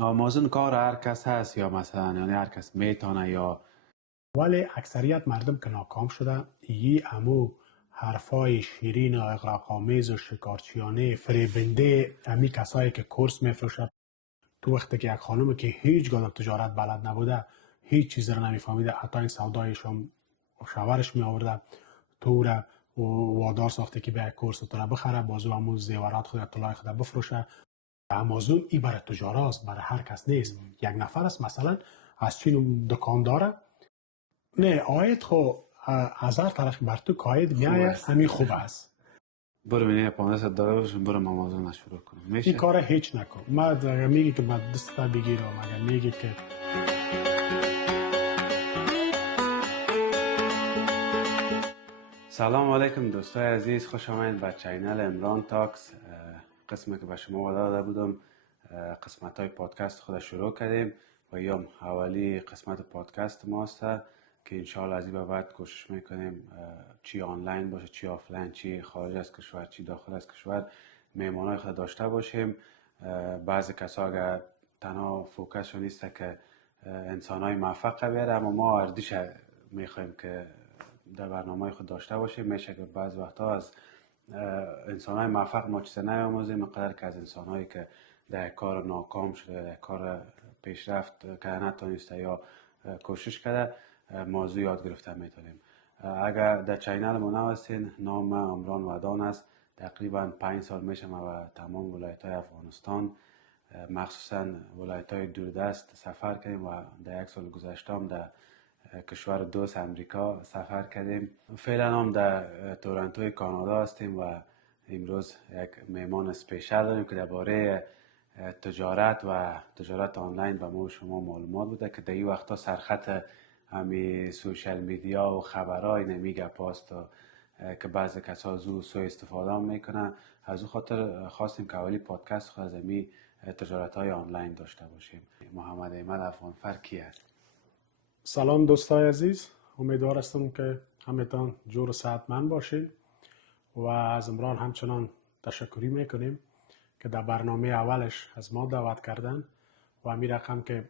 آمازون کار هر کس هست یا مثلا یعنی هر کس میتونه یا ولی اکثریت مردم که ناکام شده ای امو حرفای شیرین و اغراق‌آمیز و شکارچیانه فریبنده امی کسایی که کورس میفروشد تو وقتی که یک خانم که هیچ تجارت بلد نبوده هیچ چیز را نمیفهمیده حتی این سودایش هم شوهرش می آورده تو را وادار ساخته که به یک کورس تو را بخره بازو همون زیورات خود طلای خود بفروشه. امازون ای برای تجارت است، برای هر کس نیست. یک نفر است مثلا از چین دکان داره نه آید خو از هر طرف بر تو کاید میآید همین خوب است. برو منی 15 داره باشیم برو آمازون شروع کنم این میشه؟ کار هیچ نکن. ما میگی که بعد دست بگیرم اگر میگی که سلام علیکم دوستای عزیز، خوش آمدید به چینل عمران تاکس. قسمی که به شما وعده داده بودم قسمت های پادکست خود شروع کردیم و یا اولی قسمت پادکست ماست که انشاءالله از این به بعد کوشش میکنیم چی آنلاین باشه چی آفلاین، چی خارج از کشور چی داخل از کشور مهمانای خود داشته باشیم. بعضی کسا اگر تنها فوکسشون نیست که انسانای موفق بیاره، اما ما اردیش میخوایم که در برنامه خود داشته باشیم. میشه که بعض وقتا از انسان‌های موفق ما چیز نیاموزیم مقدر که از انسان‌هایی که در کار ناکام شده در کار پیشرفت که نتونسته یا کوشش کرده موضوع یاد گرفته میتونیم. اگر در چینل ما نو هستین، نام عمران ودان است. تقریبا 5 سال میشه ما به تمام ولایت‌های افغانستان مخصوصا ولایت‌های دوردست سفر کردیم و در یک سال گذشته هم در کشور دوست امریکا سفر کردیم. فعلا هم در تورنتوی کانادا هستیم و امروز یک مهمان اسپیشال داریم که درباره تجارت و تجارت آنلاین به ما و شما معلومات بوده که در این وقتا سرخط همی سوشل میدیا و خبرهای نمیگه پاست که بعضی کسا از او سوء استفاده میکنن. از او خاطر خواستیم که اولی پادکست خود از همی تجارت های آنلاین داشته باشیم. محمد احمد افغانفر کی است؟ سلام دوستای عزیز، امیدوار هستم که همتان جور و صحتمند باشید و از عمران همچنان تشکری میکنیم که در برنامه اولش از ما دعوت کردن و می رقم که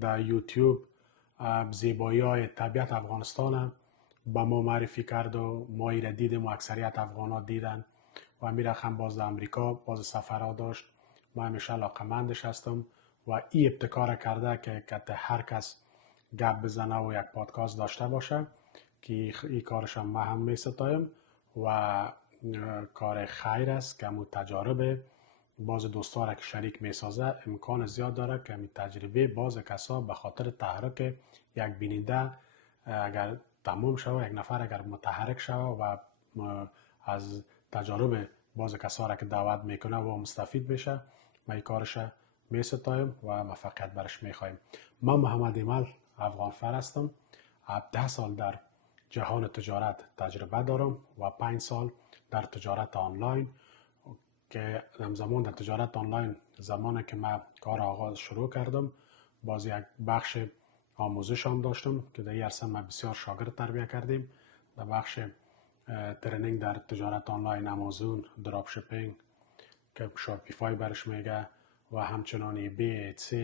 در یوتیوب زیبایی های طبیعت افغانستان با ما معرفی کرد و ما ای را دیدیم و اکثریت افغان ها دیدن و می رقم باز در امریکا باز سفرها داشت. ما همیشه علاقمندش هستم و ای ابتکار کرده که هر کس گپ بزنه و یک پادکست داشته باشه که ای کارش هم من هم می ستایم و کار خیر است که همون تجارب باز دوستا را که شریک می سازه امکان زیاد داره که همین تجربه باز کسا به خاطر تحرک یک بیننده اگر تمام شود، یک نفر اگر متحرک شود و از تجارب باز کسا را که دعوت میکنه و مستفید بشه ما این کارش می ستایم و موفقیت برش می خواهیم. من محمد ایمل افغانفر هستم. 10 سال در جهان تجارت تجربه دارم و 5 سال در تجارت آنلاین که همزمان در تجارت آنلاین زمانی که من کار آغاز شروع کردم باز یک بخش آموزش هم داشتم که در این عرصه ما بسیار شاگرد تربیت کردیم. در بخش ترنینگ در تجارت آنلاین آمازون، دراپ شپینگ که شاپیفای برش میگه و همچنان BHC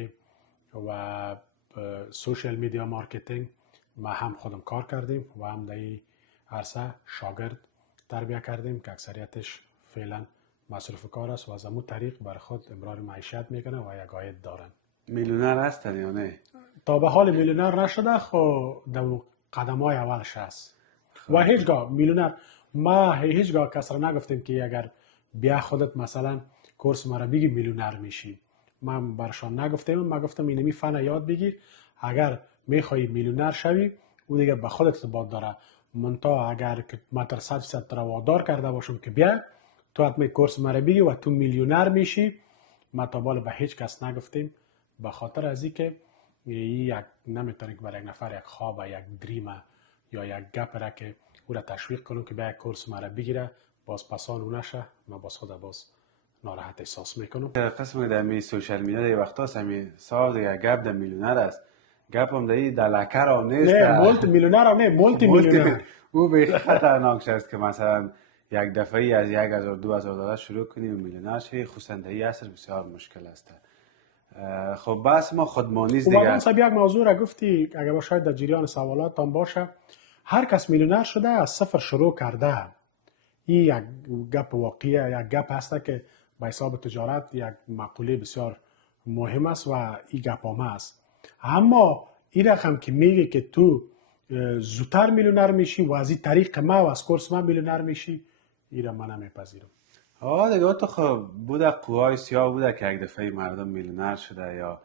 و سوشل میدیا مارکتینگ ما هم خودم کار کردیم و هم در این عرصه شاگرد تربیت کردیم که اکثریتش فعلا مصرف کار است و از همون طریق بر خود امرار معیشت میکنه و یک عاید دارن. میلیونر هستن یا نه؟ تا به حال میلیونر نشده، خب در قدم های اولش هست و هیچگاه میلیونر ما هیچگاه کس را نگفتیم که اگر بیا خودت مثلا کورس مرا بگی میلیونر میشی. من برشان نگفتم، من گفتم اینمی فن یاد بگیر، اگر میخوایی میلیونر شوی او دیگه به خودت ارتباط داره. منتها اگر که ما در 100% تو را وادار کرده باشم که بیا تو حتما کورس مرا بگی و تو میلیونر میشی، ما تا بالا به هیچ کس نگفتیم به خاطر از اینکه یک نمیتونه که برای یک نفر یک خواب یک دریم یا یک گپ را که او را تشویق کنم که بیا کورس مرا بگیره باز پسان او نشه، من باز خود باز ناراحت احساس میکنم. قسم در می سوشل میدیا در وقت هست همی ساز یا گپ در میلیونر است، گپ هم در لکر هم نیست. نه مولتی میلیونر هم نه، مولتی میلیونر او به خطرناک است که مثلا یک دفعه از 1000 2000 دلار شروع کنی و میلیونر شی، خصوصا در این عصر بسیار مشکل است. خب بس ما خودمانی است و دیگه. بعدان صاحب یک موضوع را گفتی اگر با شاید در جریان سوالات هم باشه، هر کس میلیونر شده از صفر شروع کرده. این یک گپ واقعیه، یک گپ هست که به حساب تجارت یک مقوله بسیار مهم است و این گپ هم است. اما این رقم که میگه که تو زودتر میلیونر میشی و از این طریق ما و از کورس ما میلیونر میشی، این را من نمیپذیرم. دیگه تو خب بوده قوای سیاه بوده که یک دفعه مردم میلیونر شده، یا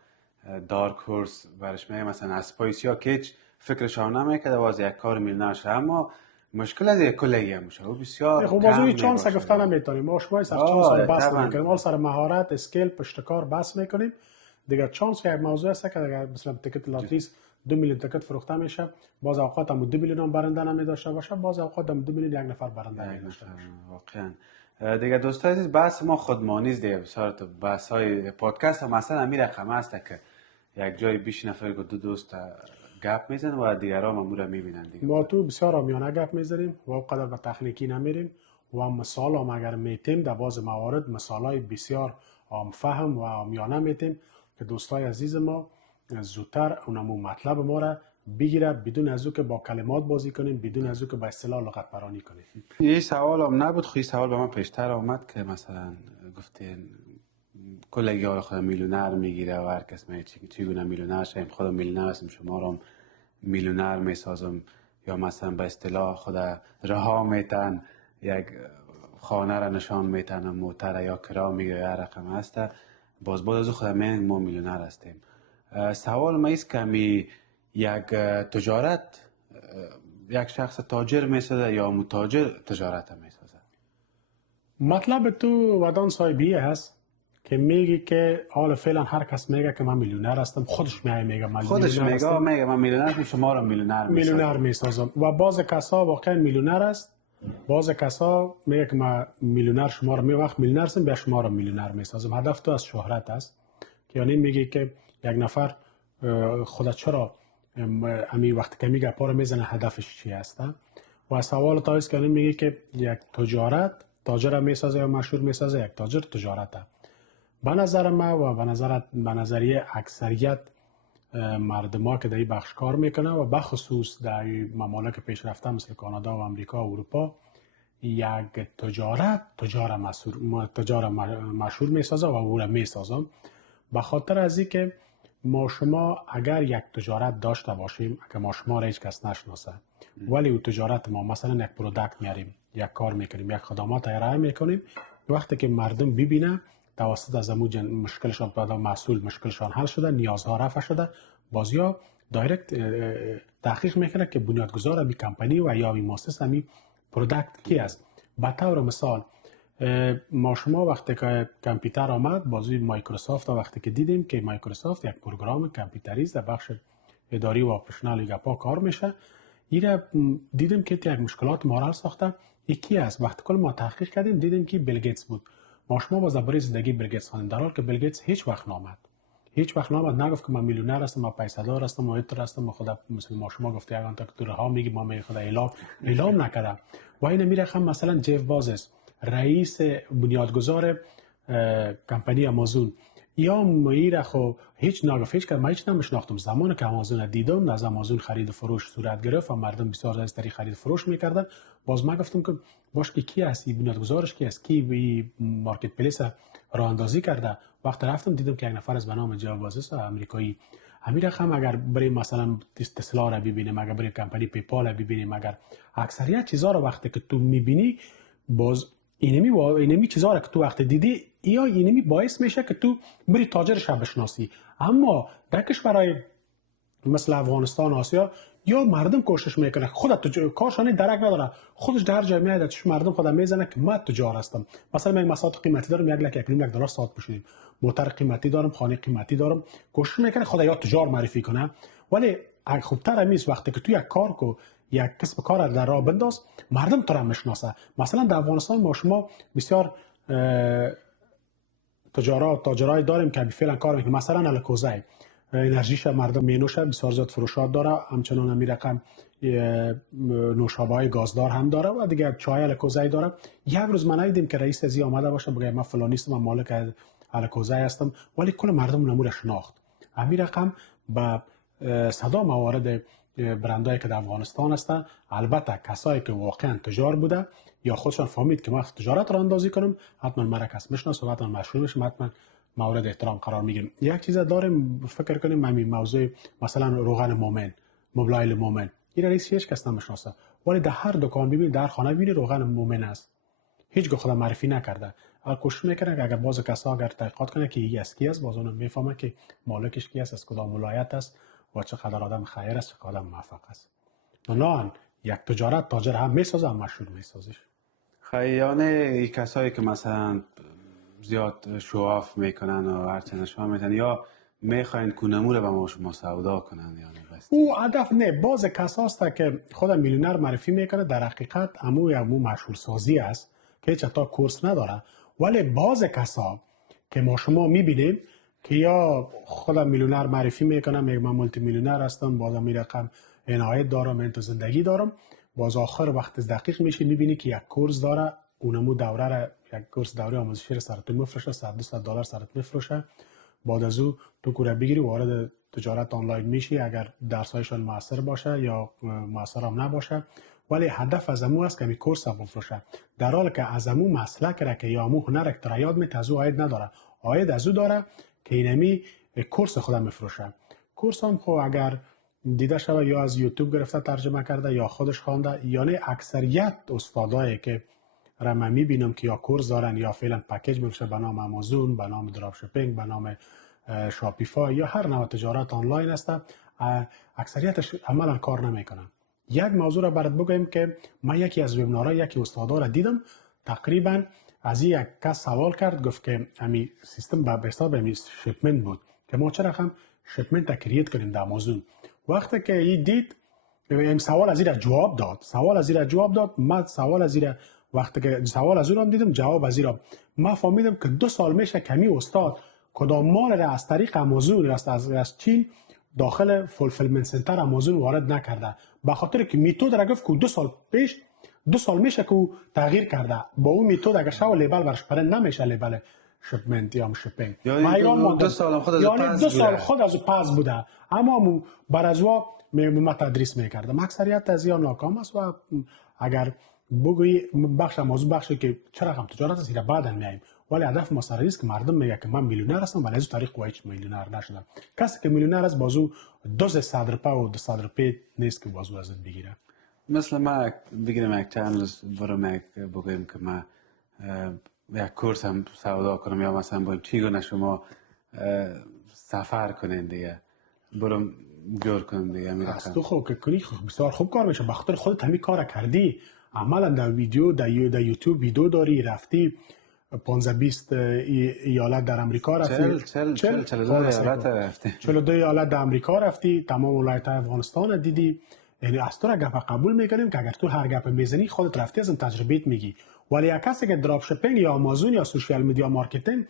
دار کورس برش میگه مثلا از پای سیاه که هیچ فکرشان نمیکرده واز یک کار میلیونر شده. اما مشکل از یک کلی هم میشه و بسیار خب کم موضوع چانس میباشه. گفتن نمیتونیم، ما شما سر چانس رو بحث طبعاً. نمیکنیم، ما سر مهارت اسکیل پشتکار بحث میکنیم دیگه. چانس یک موضوع است که اگر مثلا تیکت لاتری 2 میلیون تیکت فروخته میشه، باز اوقات هم 2 میلیون برنده نمیداشته باشه، باز اوقات هم 2 میلیون یک نفر برنده نمیداشته باشه. واقعا دیگه دوستای عزیز، بحث ما خودمانی است دیگه. بسیار تو بحث های پادکست هم مثلا امیر رقم است که یک جای 20 نفر دو دوست گپ میزنن و دیگران هم رو میبینن دیگه. ما تو بسیار آمیانه گپ میزنیم و اونقدر به تکنیکی نمیریم و مثال هم اگر میتیم در باز موارد مثالای بسیار فهم و آمیانه میتیم که دوستای عزیز ما زودتر اونمو مطلب ما را بگیره، بدون از او که با کلمات بازی کنیم، بدون از او که با اصطلاح لغت پرانی کنیم. این سوال هم نبود، خیلی سوال به من پیشتر آمد که مثلا گفتین کلگی های خود میلیونر میگیره و هر کس میگه چگونه میلیونر شیم، خودم میلیونر هستم شما رو میلیونر میسازم، یا مثلا به اصطلاح خود رها میتن یک خانه را نشان میتن موتر یا کرا میگیره هر رقم هست، باز از خود میگن ما میلیونر هستیم. سوال ما ایست که یک تجارت یک شخص تاجر میسازه یا متاجر تجارت میسازه؟ مطلب تو ودان صاحبیه هست که میگی که حال فعلا هر کس میگه که من میلیونر هستم، خودش میگه من میلیونر هستم شما رو میلیونر میسازم و بعض کسا واقعا میلیونر است، بعض کسا میگه که من میلیونر شما رو وقت میلیونر هستم به شما رو میلیونر میسازم. هدف تو از شهرت است که یعنی میگی که یک نفر خودت چرا امی وقتی که میگه پا رو میزنه هدفش چی است. و سوال تا است که میگه که یک تاجر میسازه یا مشهور میسازه، یک تاجر تجارته. به نظر ما و به نظریه اکثریت مردما که در این بخش کار میکنه و بخصوص در ممالک پیشرفته مثل کانادا و امریکا و اروپا، یک تجار مشهور میسازه و او را میسازم. به خاطر از این که ما شما اگر یک تجارت داشته باشیم، اگر ما شما را هیچ کس نشناسه ولی او تجارت ما مثلا یک پروداکت میاریم، یک کار میکنیم، یک خدمات ارائه میکنیم، وقتی که مردم ببینه توسط از امو مشکلشان پیدا محصول مشکلشان حل شده، نیازها رفع شده، باز یا دایرکت تحقیق میکنه که بنیادگذار امی کمپانی و یا امی مؤسس امی پروداکت کی است. به طور مثال ما شما وقتی که کامپیوتر آمد، بازوی مایکروسافت وقتی که دیدیم که مایکروسافت یک پروگرام کامپیوتری است در بخش اداری و آپریشنال گپا کار میشه، این دیدیم که یک مشکلات مورال ساخته. یکی است وقتی کل ما تحقیق کردیم دیدیم که بیل گیتس بود. ما شما باز درباره زندگی بیل گیتس خوندیم، در حالی که بیل گیتس هیچ وقت نامد نگفت که من میلیونر هستم، من پیسه دار هستم، من ایتر هستم، خدا مثل ما شما گفتی اگه تا که ها میگی ما خدا اعلام نکردم. و این میرخم مثلا جف بازس رئیس بنیادگذار کمپانی آمازون یا میره خو هیچ ناگفت که من هیچ نمیشناختم. زمانی که آمازون دیدم، از آمازون خرید و فروش صورت گرفت و مردم بسیار از طریق خرید فروش میکردن. باز من گفتم که باش که کی هستی، بنیادگذارش کی است، کی به مارکت پلیس راه اندازی کرده. وقتی رفتم دیدم که یک نفر از به نام جف بازس آمریکایی. همین رقم اگر برای مثلا تسلا را ببینیم، اگر برای کمپانی پیپال را ببینیم، اگر اکثریت چیزا رو وقتی که تو میبینی، باز اینمی چیزا رو که تو وقت دیدی یا اینمی باعث میشه که تو بری تاجرش بشناسی. اما در کشورهای مثل افغانستان، آسیا، یا مردم کوشش میکنه خودت کارشانی درک نداره، خودش در جای میاد چش مردم خودم میزنه که من تجار هستم. مثلا من مساحت قیمتی دارم، $1 ساعت بشینیم، موتر قیمتی دارم، خانه قیمتی دارم، کوشش میکنه خدا یا تجار معرفی کنه. ولی خوبتر همیست وقتی که تو یک کار کو یک کسب کار در راه بنداز، مردم تو را میشناسه. مثلا در افغانستان ما شما بسیار تاجرای داریم که فعلا کار میکنن. مثلا الکوزای انرژیش مردم مینوشه، بسیار زیاد فروشات داره، همچنان هم رقم نوشابه‌های گازدار هم داره و دیگه چای الکوزای داره. یک روز من دیدم که رئیس ازی آمده باشه بگه من فلانیستم، من مالک الکوزه هستم، ولی کل مردم نمور شناخت. همین رقم به صدا موارد برندایی که در افغانستان هستن، البته کسایی که واقعا تجار بوده یا خودشان فهمید که ما تجارت را اندازی کنم، حتما مرا کس میشناسه و حتما مشهور میشم، حتما مورد احترام قرار میگیریم. یک چیز داریم فکر کنیم همین موضوع، مثلا روغن مومن، موبایل مومن، این رئیس هیچ کس نمیشناسه، ولی در هر دکان ببین، در خانه ببین روغن مومن است، هیچ خدا معرفی نکرده. کوشش میکنه که اگر باز کسا اگر تحقیقات کنه که این از کی است، باز اون میفهمه که مالکش کی است، از کدام ولایت است و چقدر آدم خیر است، چقدر آدم موفق است. نه یک تجارت تاجر هم میسازه، هم مشهور میسازش. خیانه این کسایی که مثلا زیاد شواف میکنن و هرچه نشان میدن یا میخواین کنموره به ما شما سودا کنن، یعنی بس او هدف نه، باز کساست که خود میلیونر معرفی میکنه، در حقیقت امو مشهور سازی است که هیچ تا کورس نداره. ولی باز کسا که ما شما میبینیم که یا خود میلیونر معرفی میکنه، میگه من مولتی میلیونر هستم، باز می رقم عنایت دارم، من تو زندگی دارم، باز آخر وقت دقیق میشه میبینی که یک کورس داره، اونمو دوره را، یک کورس دوره آموزشی را سرت میفروشه، $100-200 سرت میفروشه. بعد از او تو کوره بگیری وارد تجارت آنلاین میشی، اگر درسایشان موثر باشه یا موثر هم نباشه، ولی هدف از امو است که می کورس هم بفروشه، در حالی که از امو مسلک را که یا امو هنر که را یاد میته از او عاید نداره، عاید از او داره که اینمی کورس خودم میفروشه. کورس هم خب اگر دیده شود یا از یوتیوب گرفته ترجمه کرده یا خودش خوانده، یعنی اکثریت استادایی که را من میبینم که یا کورس دارن یا فعلا پکیج میفروشه به نام آمازون، به نام دراپ شپینگ، به نام شاپیفای یا هر نوع تجارت آنلاین است، اکثریتش عملا کار نمیکنن. یک موضوع را برات بگم که من یکی از وبینارها یکی استادا را دیدم، تقریبا از یک کس سوال کرد، گفت که همین سیستم به حساب همین شپمنت بود که ما چرا هم شپمنت تا کرییت کنیم در آمازون. وقتی که این دید این سوال از این جواب داد، من سوال از این وقتی که سوال از اون دیدم، جواب از این من فهمیدم که 2 سال میشه کمی استاد کدام مال را از طریق آمازون از چین داخل فولفیلمنت سنتر آمازون وارد نکرده، به خاطر که میتود را گفت که 2 سال میشه که تغییر کرده، با اون میتود اگر شو لیبل برش پرند نمیشه، لیبل شپمنت یا شپینگ. یعنی 2 سال خود از پس بوده، اما بر از ما تدریس میکردم. اکثریت از یا ناکام است و اگر بگویی بخش موضوع بخشی که چرا هم تجارت است بعداً میایم، ولی هدف ما سر است که مردم میگه که من میلیونر هستم ولی از طریق هیچ میلیونر نشدم. کسی که میلیونر است بازو 200 روپیه و 200 روپیه نیست که بازو ازت بگیره. مثل ما بگیرم یک چند روز برم بگویم که من یک کورس هم سودا کنم یا مثلا باید چیگونه شما سفر کنین دیگه، برم جور کنم دیگه. از تو خوب که کنی بسیار خوب کار میشه، بخاطر خودت همین کار کردی، عملا در ویدیو در یوتیوب ویدیو داری، رفتی 15-20 ایالت در امریکا رفتی، 42 ایالت در امریکا رفتی، تمام ولایت‌های افغانستان دیدی. یعنی از تو را گپ قبول میکنیم که اگر تو هر گپ میزنی خودت رفتی از این تجربیت میگی، ولی یک کسی که دراپ شپینگ یا آمازون یا سوشال میدیا مارکتینگ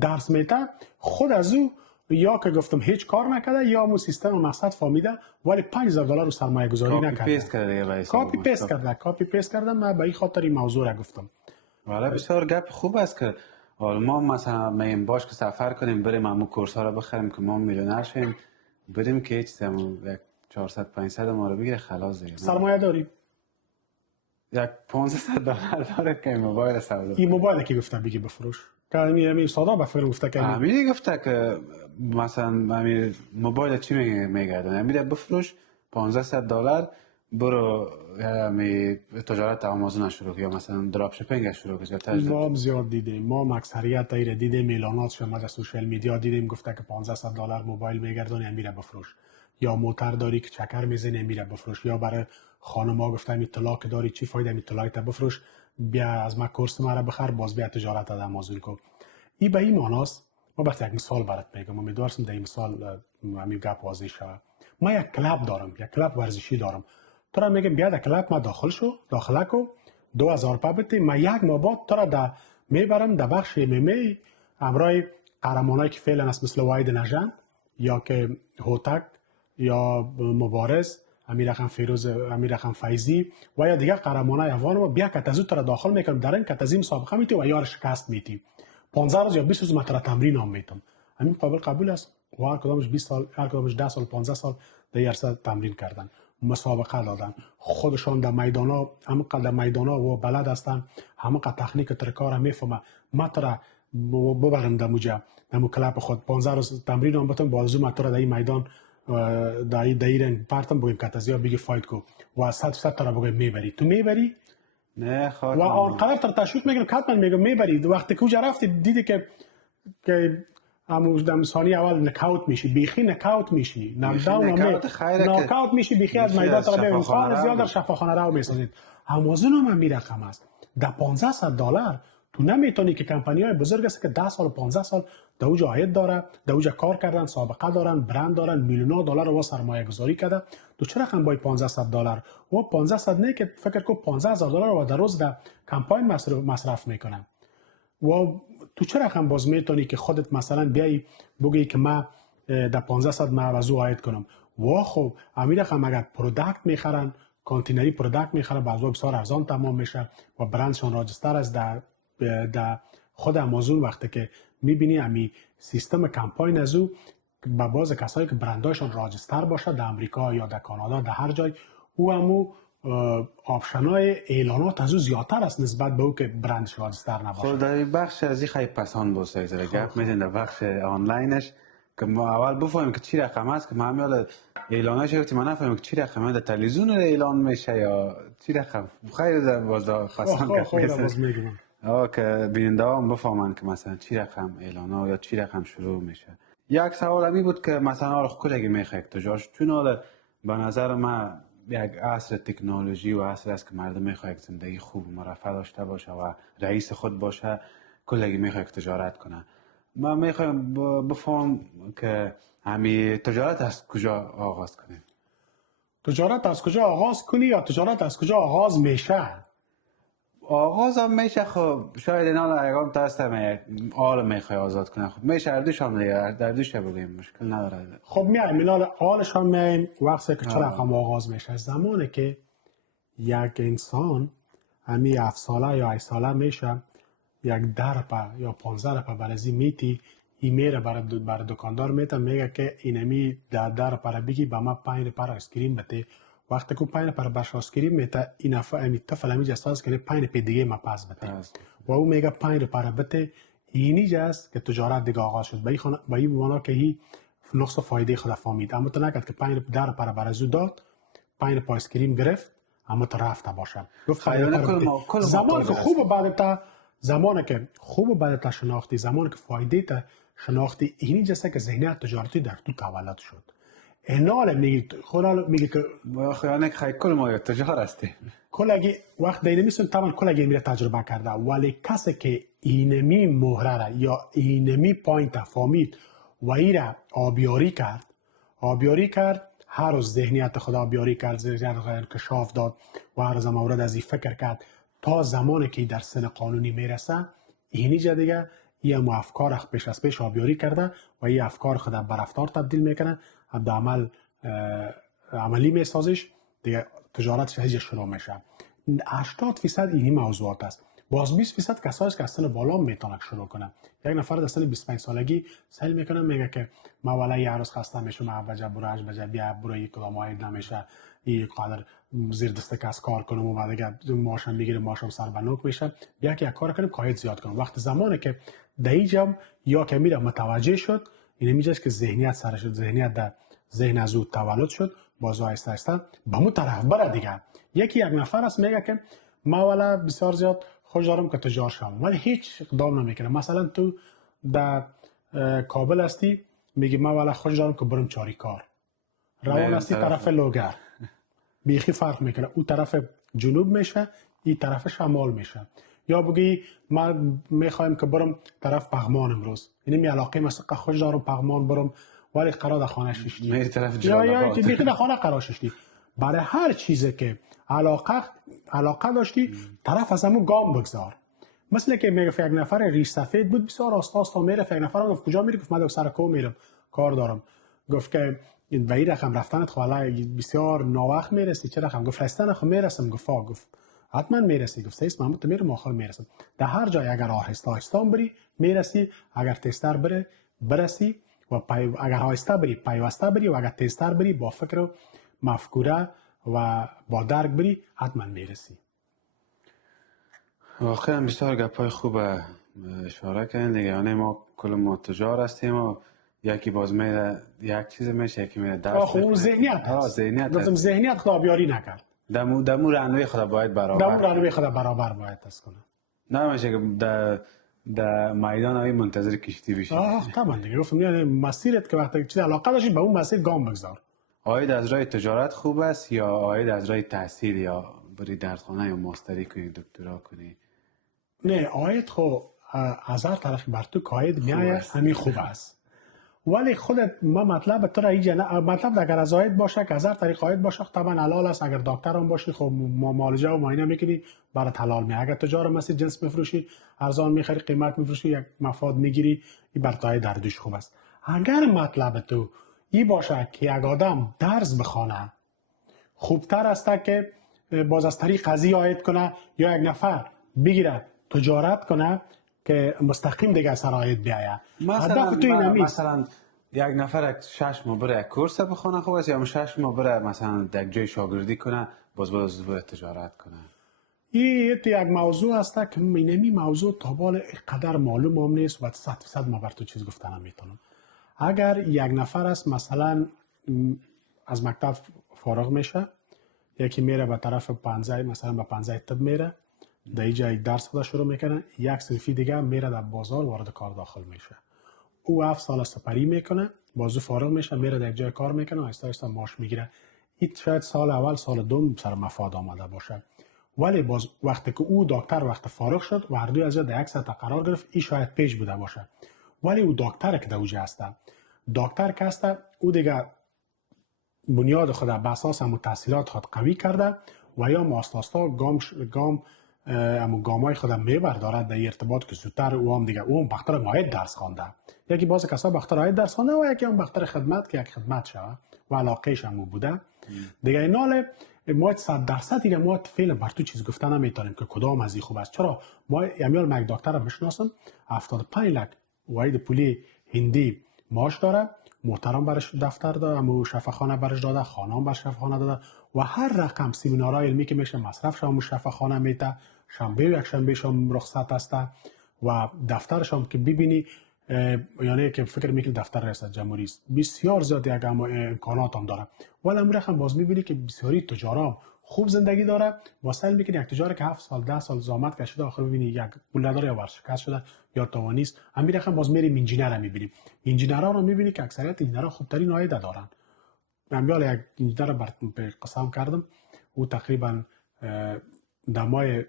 درس میده، خود از او یا که گفتم هیچ کار نکرده یا مو سیستم و مقصد فهمیده ولی $5000 رو سرمایه گذاری نکرده، کاپی پیست کرده. من به این خاطر این موضوع را گفتم. والا بسیار گپ خوب است که ما مثلا میگیم باش که سفر کنیم بریم همون کورس ها رو بخریم که ما میلیونر شیم، بریم که هیچ همون 400-500 ما رو بگیره خلاص دیگه. سرمایه داری یک $500 داره که موبایل سودا، این موبایل که گفته بگی بفروش که همین سادا بفروش، گفته که همین گفته که مثلا همین موبایل چی میگردن همین بفروش $500 برو می تجارت آمازون شروع کن یا مثلا دراپ شپینگ شروع کن. ما زیاد دیدیم، ما اکثریت ایره دیدیم، اعلانات شما در سوشال میدیا دیدیم گفته که $500 موبایل میگردونی میره بفروش، یا موتر داری که چکر میزنی میره بفروش، یا برای خانم‌ها گفتم اطلاع که داری چی فایده اطلاعی تا بفروش، بیا از ما کورس ما را بخر باز بیا تجارت در آمازون کو. این به این معناست. ما بس یک مثال برات میگم، امیدوارم در این مثال همین گپ واضح شود. ما یک کلاب دارم، یک کلاب ورزشی دارم، تو را میگم بیا در کلاب ما داخل کو 2000 روپیه بده، ما یک ماه بعد تو را میبرم در بخش MMA امرای قهرمانایی که فعلا است مثل واید نژند یا که هوتک یا مبارز، امیرخان فیروز، امیرخان فیضی و یا دیگر قهرمانای افغان، ما بیا که تزو تو را داخل میکنم در این که تزیم مسابقه میتی و یار شکست میتی. 15 روز یا 20 روز مطلب تمرین هم میتم. همین قبول است. و هر کدامش 20 سال، هر کدامش 10 سال 15 سال در درصد تمرین کردن، مسابقه دادن، خودشان در میدانا همینقدر میدانا و بلد هستن، همینقدر تکنیک ترکار میفهمه. مطلب ببرم دموجا دمو کلاب خود 15 روز تمرین هم بتم بازو مطلب در این میدان در این پارتم بگیم کاتازیا بگی فایت کو و 100% تا بگیم میبری. تو میبری؟ نه خواهد و آنقدر تر تشویق میگم کاتمن میگم میبری. وقتی کجا رفتی دیدی که دم ثانیه اول نکاوت میشی، بیخی نکاوت میشی، نکاوت میشی بیخی از میدان تا به امکان زیاد در شفاخانه رو میسازید. هموزن هم می رقم است. در $1500 تو نمیتونی که کمپانی‌های بزرگ است که 10 سال و 15 سال دوجا عاید داره، دوجا کار کردن، سابقه دارن، برند دارن، میلیون‌ها دلار و سرمایه گذاری کرده. تو چرا رقم با $1500 و 1500 نه که فکر کو $15000 و در روز در کمپاین مصرف میکنن. و تو چرا رقم باز میتونی که خودت مثلا بیای بگی که ما در 1500 موضوع عاید کنم. و خب امیر رقم اگر پروداکت میخرن، کانتینری پروداکت میخرن، بعضا بسیار ارزان تمام میشه و برندشون راجستر از در خود امازون. وقتی که میبینی امی سیستم کمپاین از او با باز کسایی که برنداشون راجستر باشه در امریکا یا در کانادا در هر جای، او همو آپشنای اعلانات از او زیادتر است نسبت به او که برندش راجستر نباشه. خب در بخش از این خیلی پسان بوسه ایزره گپ میزن در بخش آنلاینش که ما اول بفهمیم که چی رقم است، که ما هم یاد اعلاناش گفتیم ما نفهمیم که چی رقم در تلویزیون اعلان میشه یا چی رقم. خیلی در بازار پسان که که بیننده هم بفهمن که مثلا چی رقم اعلان یا چی رقم شروع میشه. یک سوال همی بود که مثلا حالا کلگی میخواه تجارت، چون حالا به نظر من یک عصر تکنولوژی و عصر است که مردم میخواه یک زندگی خوب و مرفه داشته باشه و رئیس خود باشه، کلگی میخواه تجارت کنه. من میخوایم بفهم که همی تجارت از کجا آغاز کنیم؟ تجارت از کجا آغاز کنی یا تجارت از کجا آغاز میشه؟ آغاز هم میشه. خب شاید اینا اگرم تا هستم آل میخوای آزاد کنه، خب میشه اردوش هم دیگه در دوش بگیم مشکل نداره. خب میایم اینا آلش هم میایم وقتی که چرا هم آغاز میشه. زمانی که یک انسان همی 7 ساله یا 8 ساله میشه، یک درپا یا 15 رپا برازی میتی این میره برای دکاندار میتن میگه که اینمی در پر بگی با ما 5 پر آیسکریم بده. وقتی که 5 پر باش آیسکریم میته این امی طفل همی جستاز کنه 5 پر دیگه ما پاس بده و او میگه 5 پر بده. اینی جاست که تجارت دیگه آغاز شد. با این معنا که هی نقص فایده خود فهمید، اما تو نکرد که 5 در پر برازو داد 5 پر آیسکریم گرفت اما تو رفته باشه. گفت زمان که خوب بعد تا زمانی که خوب بعد تا شناختی، زمانی که فایده تا شناختی، اینی جسته که ذهنیت تجارتی در تو تولد شد. اینال میگه که خیانه خیلی کل ما تجار هستی. کلگی وقت دیده میسون طبعا کلگی میره تجربه کرده، ولی کسی که اینمی مهره یا اینمی پوینت فهمید و ایره آبیاری کرد هر روز ذهنیت خدا آبیاری کرد، ذهنیت خدا کشاف داد و هر روز مورد از این فکر کرد تا زمانی که در سن قانونی میرسه. اینی جا دیگه این افکار پیش از پیش آبیاری کرده و این افکار خدا بر رفتار تبدیل میکنه، در عملی میسازش دیگه، تجارتش هیچ شروع میشه. 80% اینی موضوعات است. باز 20% کسایی که از سن بالا میتونه شروع کنه. یک نفر در سن 25 سالگی سهل میکنه میگه که ما ولی یه روز خسته میشم، 7 بجه برو 8 بجه بیا برو یک کدام عاید نمیشه، این قدر زیر دست کس کار کنم و بعد دیگه ماشم میگیره ماشم سر بنوک میشه، بیا که یک کار کنیم که عاید زیاد کنم. وقت زمانی که دیجم یا که میره متوجه شد این میجاست که ذهنیت سر شد، ذهنیت در ذهن از او تولد شد، باز آهسته آهسته به اون طرف بره دیگه. یک نفر است میگه که ما ولی بسیار زیاد خوش دارم که تجار شم ولی هیچ اقدام نمیکنه. مثلا تو در کابل هستی میگی ما ولی خوش دارم که برم چاری کار، روان هستی طرف لوگر، بیخی فرق میکنه. او طرف جنوب میشه این طرف شمال میشه. یا بگی ما میخوایم که برم طرف پغمان امروز، یعنی می علاقه مثلا خوش دارم پغمان برم ولی قرار در خانه ششتی یا بیخی در خانه قرار ششتی. برای هر چیزی که علاقه داشتی طرف از همون گام بگذار. مثل که میگه یک نفر ریش سفید بود بسیار آستا میره، یک نفر گفت کجا میری؟ گفت من سر کو میرم کار دارم. گفت که این به این رقم رفتنت خواهی بسیار ناوقت میرسی، چه رقم؟ گفت رستن خو میرسم. گفت حتما میرسی. گفته است محمود تو میرم آخر میرسم. در هر جای اگر آهسته آهسته بری میرسی، اگر تیزتر بری برسی و اگر آهسته بری پیوسته بری و اگر تیزتر بری با فکر و مفکوره و با درک بری حتما میرسی. واقعا بسیار گپای خوب اشاره کردین دیگه. یعنی ما کل ما تجار هستیم و یکی باز میره یک چیز میشه، یکی میره درس خب اون ذهنیت هست. ذهنیت گفتم هست. ذهنیت خدا بیاری نکرد. دمو رنوی خدا باید برابر دمو رنوی خدا برابر باید است کنه. نمیشه که در میدان های منتظر کشتی بشی. طبعا دیگه گفتم یعنی مسیرت که وقتی چیز علاقه داشتی به اون مسیر گام بگذار. آید از راه تجارت خوب است یا آید از راه تحصیل، یا بری دردخانه یا ماستری کنی دکترا کنی؟ نه آید خب از هر طرف بر تو کاید میآید همین خوب است. ولی خودت ما مطلب تو را اینجا مطلب اگر از آید باشه که از هر طریق آید باشه طبعا حلال است. اگر دکتر هم باشی خب معالجه و معاینه میکنی برات حلال می. اگر تجار مسیر جنس میفروشی ارزان میخری قیمت میفروشی یک مفاد میگیری، این بر تو دردش خوب است. اگر مطلب تو این باشه که یک آدم درس بخونه خوبتر است که باز از طریق قضیه آید کنه یا یک نفر بگیره تجارت کنه که مستقیم دیگه سر آید بیاید. مثلا یک نفر 6 ماه بره یک کورس بخونه خوب است، یا 6 ماه بره مثلا در جای شاگردی کنه باز تجارت کنه؟ این یک موضوع است که اینمی موضوع تا بال قدر معلوم هم نیست و 100% ما بر تو چیز گفتن میتونم. اگر یک نفر است مثلا از مکتب فارغ میشه، یکی میره به طرف 15 مثلا به 15 طب میره، در اینجا درس خود شروع میکنه، یک صنفی دیگه میره در بازار وارد کار داخل میشه. او 7 سال سپری میکنه، بازو فارغ میشه، میره در جای کار میکنه، آهسته آهسته معاش میگیره. این شاید سال اول سال دوم سر مفاد آمده باشه. ولی باز وقتی که او دکتر وقت فارغ شد و هر دوی از در یک سطح قرار گرفت، این شاید پیش بوده باشه. ولی او دکتر که در اوجه هست، دکتر که هست او دیگه بنیاد خود به اساس هم تحصیلات خود قوی کرده و یا ماستاستا گامای خود میبردارد در ارتباط که زودتر او هم دیگه او هم بختر ماید درس خوانده. یکی باز کسا بختر آید درس خوانده و یکی هم بختر خدمت که یک خدمت شود و علاقهش هم بوده دیگه. اینال ما 100% دیگه ما فعلا بر تو چیز گفتن نمیتونیم که کدام از این خوب است. چرا ما امیال یک دکتر رو میشناسم 75 لک واید پولی هندی معاش داره، محترم برش دفتر داره، امو شفاخانه برش داده، خانه هم برش شفاخانه داده و هر رقم سمینارهای علمی که میشه مصرفش هم شفاخانه میته، شنبه و یک شنبه هم رخصت است و دفترش هم که ببینی یعنی که فکر میکنی دفتر ریاست جمهوری است، بسیار زیاد یک امکانات هم داره. ولی امروز هم باز میبینی که بسیاری تجارا خوب زندگی داره. واسه میکنی یک تجار که 7 سال 10 سال زحمت کشیده آخر ببینی یک پول نداره یا ورشکست شده یا توانی است. امروز هم باز میریم انجینر رو میبینیم، انجینرها رو میبینی که اکثریت انجینرها خوبترین عاید دارن. من یک انجینر به قسم کردم، او تقریبا دمای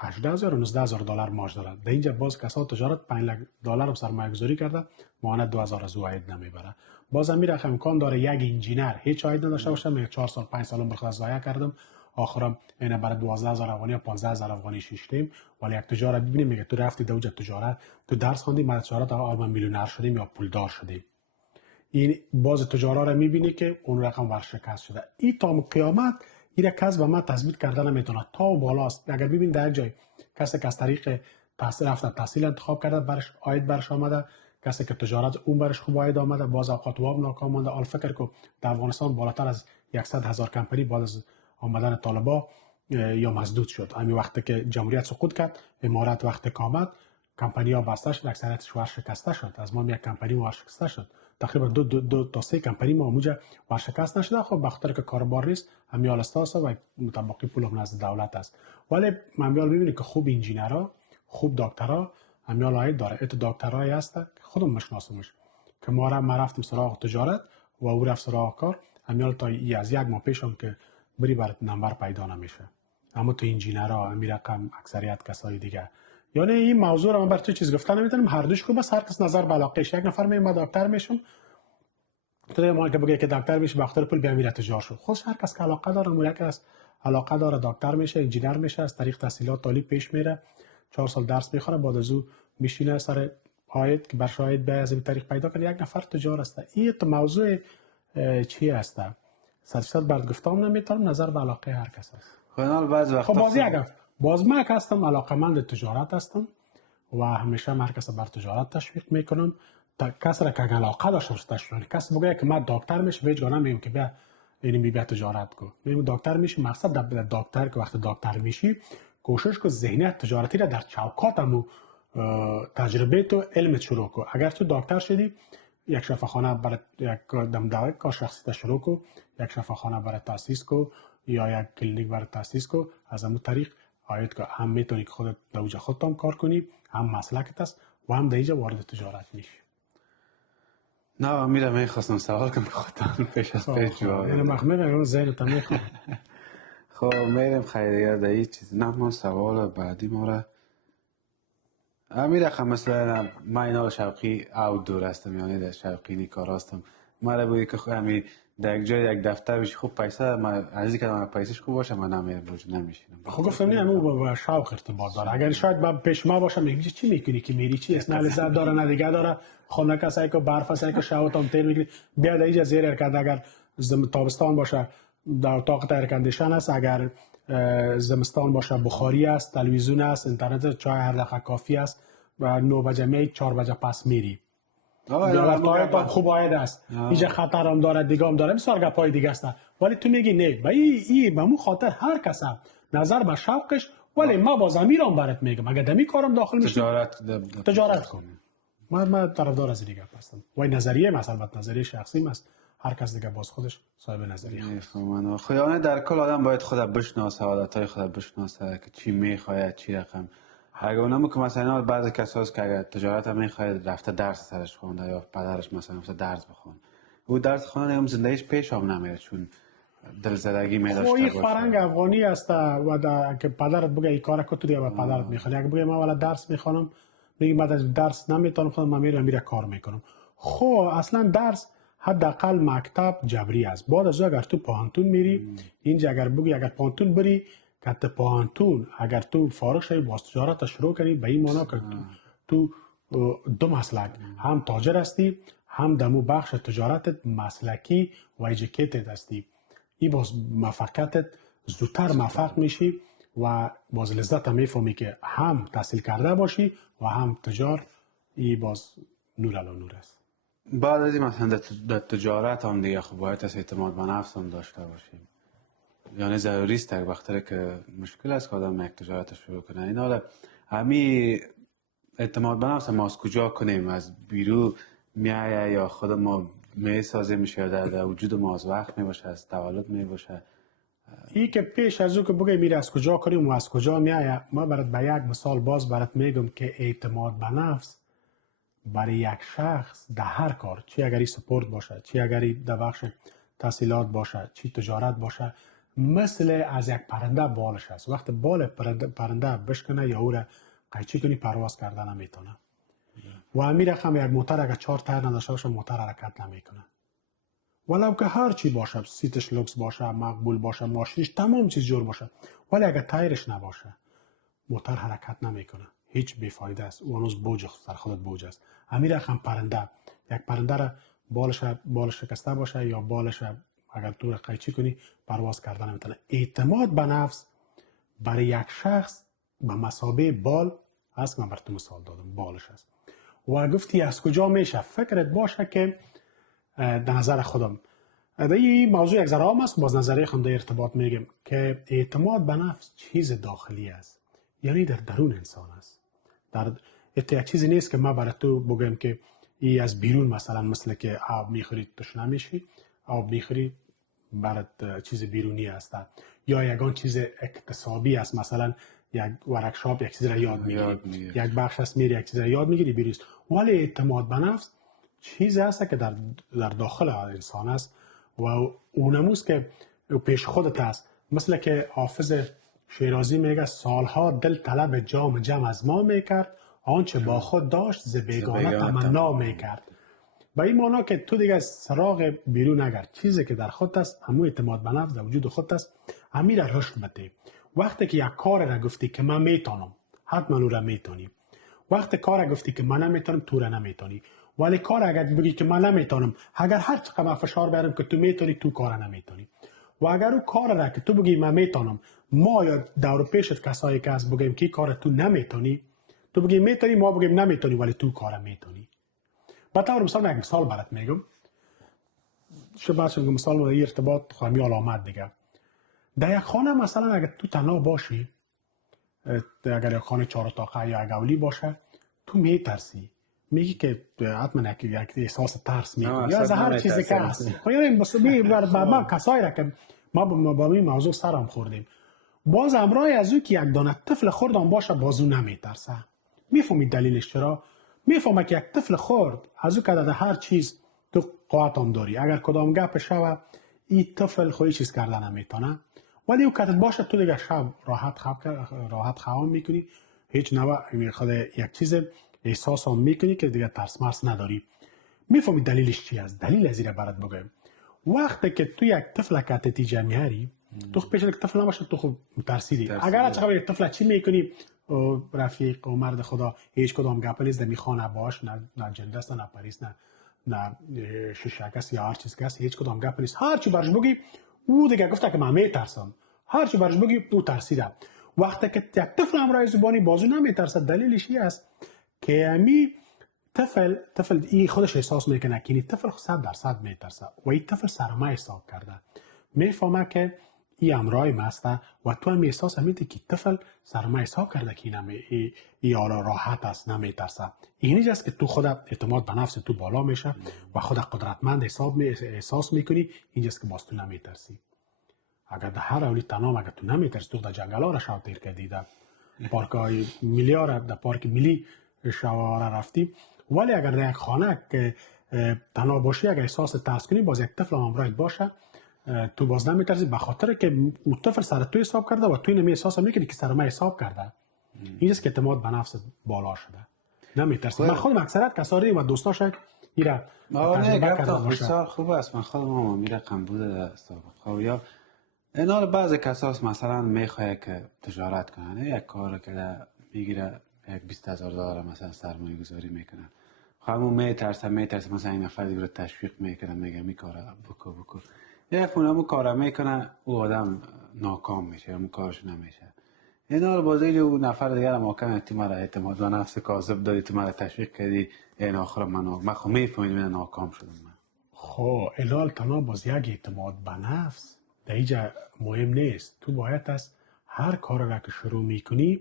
18000 و 19000 دلار معاش داره. در اینجا باز کسا تجارت 5 لک دلار سرمایه گذاری کرده، ماهانه 2000 از عاید نمیبره. باز هم میره امکان داره یک انجینر هیچ عاید نداشته باشه. من 4 سال 5 سال برخلاص ضایع کردم، آخرام اینا برای 12000 افغانی یا 15000 افغانی شیشتیم. ولی یک تجارت ببینیم میگه تو رفتی در اوج تجارت، تو درس خوندی، ما تجارت آلمان میلیونر شدیم یا پولدار شدیم. این باز تجارا رو میبینی که اون رقم ورشکست شده. این تا قیامت این کس به ما تثبیت کردن نمیتونه، تا و بالاست. اگر ببین در جای کسی که از طریق تحصیل رفته تحصیل انتخاب کرده برش عاید برش آمده، کسی که تجارت اون برش خوب عاید آمده، باز اوقات واب ناکام مونده. آل فکر کو در افغانستان بالاتر از 100,000 کمپانی بعد از آمدن طالبا یا مسدود شد. همین وقتی که جمهوریت سقوط کرد، امارت وقتی که آمد کمپانی‌ها بسته شد، اکثریتش ورشکسته شد. از ما یک کمپانی ورشکسته شد، تقریبا دو تا سه کمپانی ما اونجا ورشکست نشده. خب بخاطر که کاربار نیست همیال استاس و متبقی پول هم نزد دولت است. ولی همیال ببینید که خوب انجینرها، خوب دکترها همیال عاید داره. ات دکترایی هست که خودم میشناسمش که ما رفتیم سراغ تجارت و او رفت سراغ کار. همیال تا از یک ماه پیشم که بری برات نمبر پیدا نمیشه. اما تو انجینرها همین رقم اکثریت کسای دیگه. یعنی این موضوع رو من بر تو چیز گفتن نمیتونم، هر دوش خوب است، هر کس نظر به علاقهش. یک نفر میگه من دکتر میشم، تو ما که بگه که دکتر میشه بخاطر پول بیا میره تجار شو. خودش هر کس که علاقه داره، اون کس علاقه داره دکتر میشه، انجینر میشه، از طریق تحصیلات عالی پیش میره، 4 سال درس میخونه، بعد از او میشینه سر عاید که بر شاید به از این طریق پیدا کنه. یک نفر تجار است. این تو موضوع چی است؟ 100% برات گفتم نمیتونم، نظر به علاقه هر کس است. خب بعض وقتا خب بازی اگر باز من که هستم علاقمند تجارت هستم و همیشه هر کس بر تجارت تشویق میکنم. کسی را که علاقه داشته باشه تشویق. کسی بگه که من دکتر میشه به هیچ گونه نمیگم که بیا اینی بیا تجارت کو. میگم دکتر میشی، مقصد در دکتر که وقتی دکتر میشی کوشش کو ذهنیت تجارتی را در چوکاتمو تجربه تو علمت شروع کو. اگر تو دکتر شدی یک شفاخانه برای یک دم کار شخصی شروع کو، یک شفاخانه برای تاسیس کو یا یک کلینیک برای تاسیس کو. از همون طریق آید که هم میتونی که خودت در اوج خودت هم کار کنی، هم مسلکت است و هم در اینجا وارد تجارت میشی. نه میرم میخواستم سوال کنم خودتان پیش از پیش جواب یعنی مخمه ذهنت میخوام. خب میرم خیلی دیگه در این چیز نه من سوال بعدی ما را میرخم مثلا من اینا شوقی دور هستم، یعنی در شوقی کار هستم. من بودی که همی در یک جای یک دفتر بشی خوب پیسه من از اینکه من پیسش خوب باشه من نمیرم روز نمیشینم. خب گفتم نه اون با شوق ارتباط داره. اگر شاید با پیش ما باشه میگی چی میکنی که میری چی است، نه لذت داره نه دیگه داره. خونه کسایی که برف است که شاوت هم تیر میگیری بیا در اینجا زیر کرد. اگر تابستان باشه در اتاق ایر کندیشن است، اگر زمستان باشه بخاری است، تلویزیون است، اینترنت، چای هر دقیقه کافی است و 9 بجه می 4 بجه پس میری. یا خوب آید است اینجا خطر هم داره دیگه هم داره بسیار گپای دیگه است. ولی تو میگی نه با این به مو خاطر هر کس نظر به شوقش. ولی ما باز امیرم برات میگم اگه دمی کارم داخل میشی تجارت کن. من طرفدار از دیگه هستم و نظریه مثلا نظریه شخصی است. هر کس دیگه باز خودش صاحب نظریه خودشه. خودانه در کل آدم باید خود بشناسه، عادتهای خود بشناسه که چی میخواد چی رقم. اگه اونم که مثلا بعضی کسا هست که اگر تجارت هم میخواد رفته درس سرش خونده یا پدرش مثلا درس بخونه او درس خونده هم زندگیش پیش هم نمیره چون دلزدگی میداشته باشه. این فرهنگ افغانی است و که پدرت بگه این کار کتو دیگه و پدرت میخواد. اگه بگه من والا درس میخونم میگم بعد از درس نمیتونم خودم میرم کار میکنم. خب اصلا درس حداقل مکتب جبری است. بعد از اگر تو پانتون میری اینجا اگر بگی اگر پانتون بری که پانتون اگر تو فارغ شوی با تجارت شروع کنی به این معنی که تو دو مسلک هم تاجر هستی هم دمو بخش تجارت مسلکی و ایژوکیتد هستی. این باز موفقیتت زودتر موفق میشی و باز لذت هم میفهمی که هم تحصیل کرده باشی و هم تجار. این باز نور علی نور است. بعد از این مثلا در تجارت هم دیگه خب باید اعتماد به نفس هم داشته باشیم. یعنی ضروری است یک وقتی که مشکل است که آدم یک تجارت شروع کنه. این حالا همین اعتماد به نفس ما از کجا کنیم؟ از بیرون میایه یا خود ما میسازیم میشه در وجود ما از وقت میباشه از تولد میباشه؟ این که پیش از او که بگه میره از کجا کنیم و از کجا میایه ما برات به یک مثال باز برات میگم که اعتماد به نفس برای یک شخص در هر کار چی اگری سپورت باشه چی اگری در بخش تحصیلات باشه چی تجارت باشه مثل از یک پرنده بالش است. وقتی بال پرنده بشکنه یا او را قیچی کنی پرواز کردن نمیتونه. و همین رقم یک موتر اگر 4 تایر نداشته باشه موتر حرکت نمیکنه. ولو که هر چی باشه سیتش لوکس باشه مقبول باشه ماشینش تمام چیز جور باشه ولی اگر تایرش نباشه موتر حرکت نمیکنه. هیچ بیفایده است. اون هنوز بوج سر خودت بوج است. همین رقم پرنده یک پرنده را بالش شکسته باشه یا بالش اگر تو قیچی کنی پرواز کردن نمیتونه. اعتماد به نفس برای یک شخص به مثابه بال است که من براتون مثال دادم بالش است. و گفتی از کجا میشه فکرت باشه که در نظر خودم در این موضوع یک ذره عام است باز نظریه خودم در ارتباط میگم که اعتماد به نفس چیز داخلی است. یعنی در درون انسان است. در یک چیزی نیست که ما برای تو بگم که این از بیرون مثلا مثل که آب میخوری تشنه میشی آب میخوری برات چیز بیرونی است یا یگان چیز اکتسابی است. مثلا یک ورکشاپ یک چیز را یاد میگیری یک بخش است میری یک چیز را یاد میگیری بیرونست. ولی اعتماد به نفس چیزی است که در داخل انسان است و اونموست که پیش خودت است. مثل که حافظ شیرازی میگه سالها دل طلب جام جم از ما میکرد آنچه با خود داشت ز بیگانه تمنا میکرد. به این معنی که تو دیگه سراغ بیرون نگرد. چیزی که در خود است همون اعتماد به نفس در وجود خود است. همین را رشد بده. وقتی که یک کار را گفتی که من میتونم حتما اون را میتونی. وقتی کار را گفتی که من نمیتونم تو را نمیتونی. ولی کار اگر بگی که من نمیتونم اگر هر چقدر فشار بیارم که تو میتونی تو کار نمیتونی. و اگر اون کار را که تو بگی من میتونم ما یا دور پیشت کسایی که از بگیم که کار تو نمیتونی، تو بگیم میتونی، ما بگیم نمیتونی ولی تو کار میتونی. به طور مثال یک مثال برات میگم. شباش مثال ما ارتباط خواهی علامت دیگه. در یک خانه مثلا اگر تو تنها باشی، اگر یک خانه 4 اتاقه یا یک اولی باشه، تو میترسی، میگی که حتما یک احساس ترس میکنی یا از هر چیزی که هست. یعنی بسبی ما کسایی را که ما با این موضوع سرم خوردیم، باز امرای از او که یک دانه طفل خردم باشه بازو نمیترسه. میفهمید دلیلش چرا؟ میفهمه که یک طفل خرد از او که در هر چیز تو قوت هم داری، اگر کدام گپ شوه این طفل خودی چیز کردن نمیتونه، ولی او کتت باشه تو دیگه شب راحت خواب میکنی، هیچ نوع خود یک چیز احساس هم میکنی که دیگه ترس مرس نداری. میفهمید دلیلش چی است؟ دلیل از این برات بگم. وقتی که تو یک طفل کتتی جمعیاری، تو پیش یک طفل نباشه تو خوب ترسیدی. اگر چقدر یک طفل چی میکنی؟ رفیق و مرد خدا هیچ کدام گپ نیست در خانه باش، نه جنده است، نه پریست، نه ششک است یا هر چیز که است، هیچ کدام گپ نیست. هر چی برش بگی او دیگه گفته که من میترسم. هر چی برش بگی او ترسیده. وقتی که یک طفل امرای زبانی بازو نمیترسه، دلیلش این است که امی طفل این خودش احساس میکنه که این طفل 100% میترسه و این طفل سرمه حساب کرده، میفهمه که این امرای مسته و تو هم احساس میدی که طفل سرمه حساب کرده که این حالا راحت است، نمیترسه. اینی است که تو خود اعتماد به نفس تو بالا میشه و خود قدرتمند احساس میکنی، اینجاست که باز تو نمیترسی. اگر در هر اولی تنام اگر تو نمیترسی، تو در جنگل ها را شو تیر کردی، در پارک های ملی ها را، در پارک ملی شو رفتی، ولی اگر در یک خانه که تنها باشی، اگر احساس ترس کنی، باز یک طفل همراهت باشه، تو باز نمیترسی، به خاطر که اون طفل سر تو حساب کرده و تو نمی احساس میکنی که سر ما حساب کرده. اینجاست که اعتماد به نفس بالا شده، نمیترسی. من خودم اکثریت کسایی و دوستاش ایرا تجربه کردم. بسیار خوب است. من خودم هم امیر قنبود است. خب یا اینا بعضی کساس مثلا میخواه که تجارت کنن، یک کار که میگیره یک 20,000 دلار مثلا سرمایه گذاری میکنن، همون میترسه مثلا این نفر دیگه رو تشویق میکنه، میگه می کاره بکو یک فونمو کاره میکنه، او آدم ناکام میشه، همون کارش نمیشه. اینا رو بازیلی اون نفر دیگه رو ماکن تو مرا اعتماد به نفس کاذب دادی، تو مرا تشویق کردی، این آخر من خب میفهمید من ناکام شدم. خب الال تنها باز یک اعتماد به نفس در اینجا مهم نیست. تو باید از هر کار را که شروع میکنی،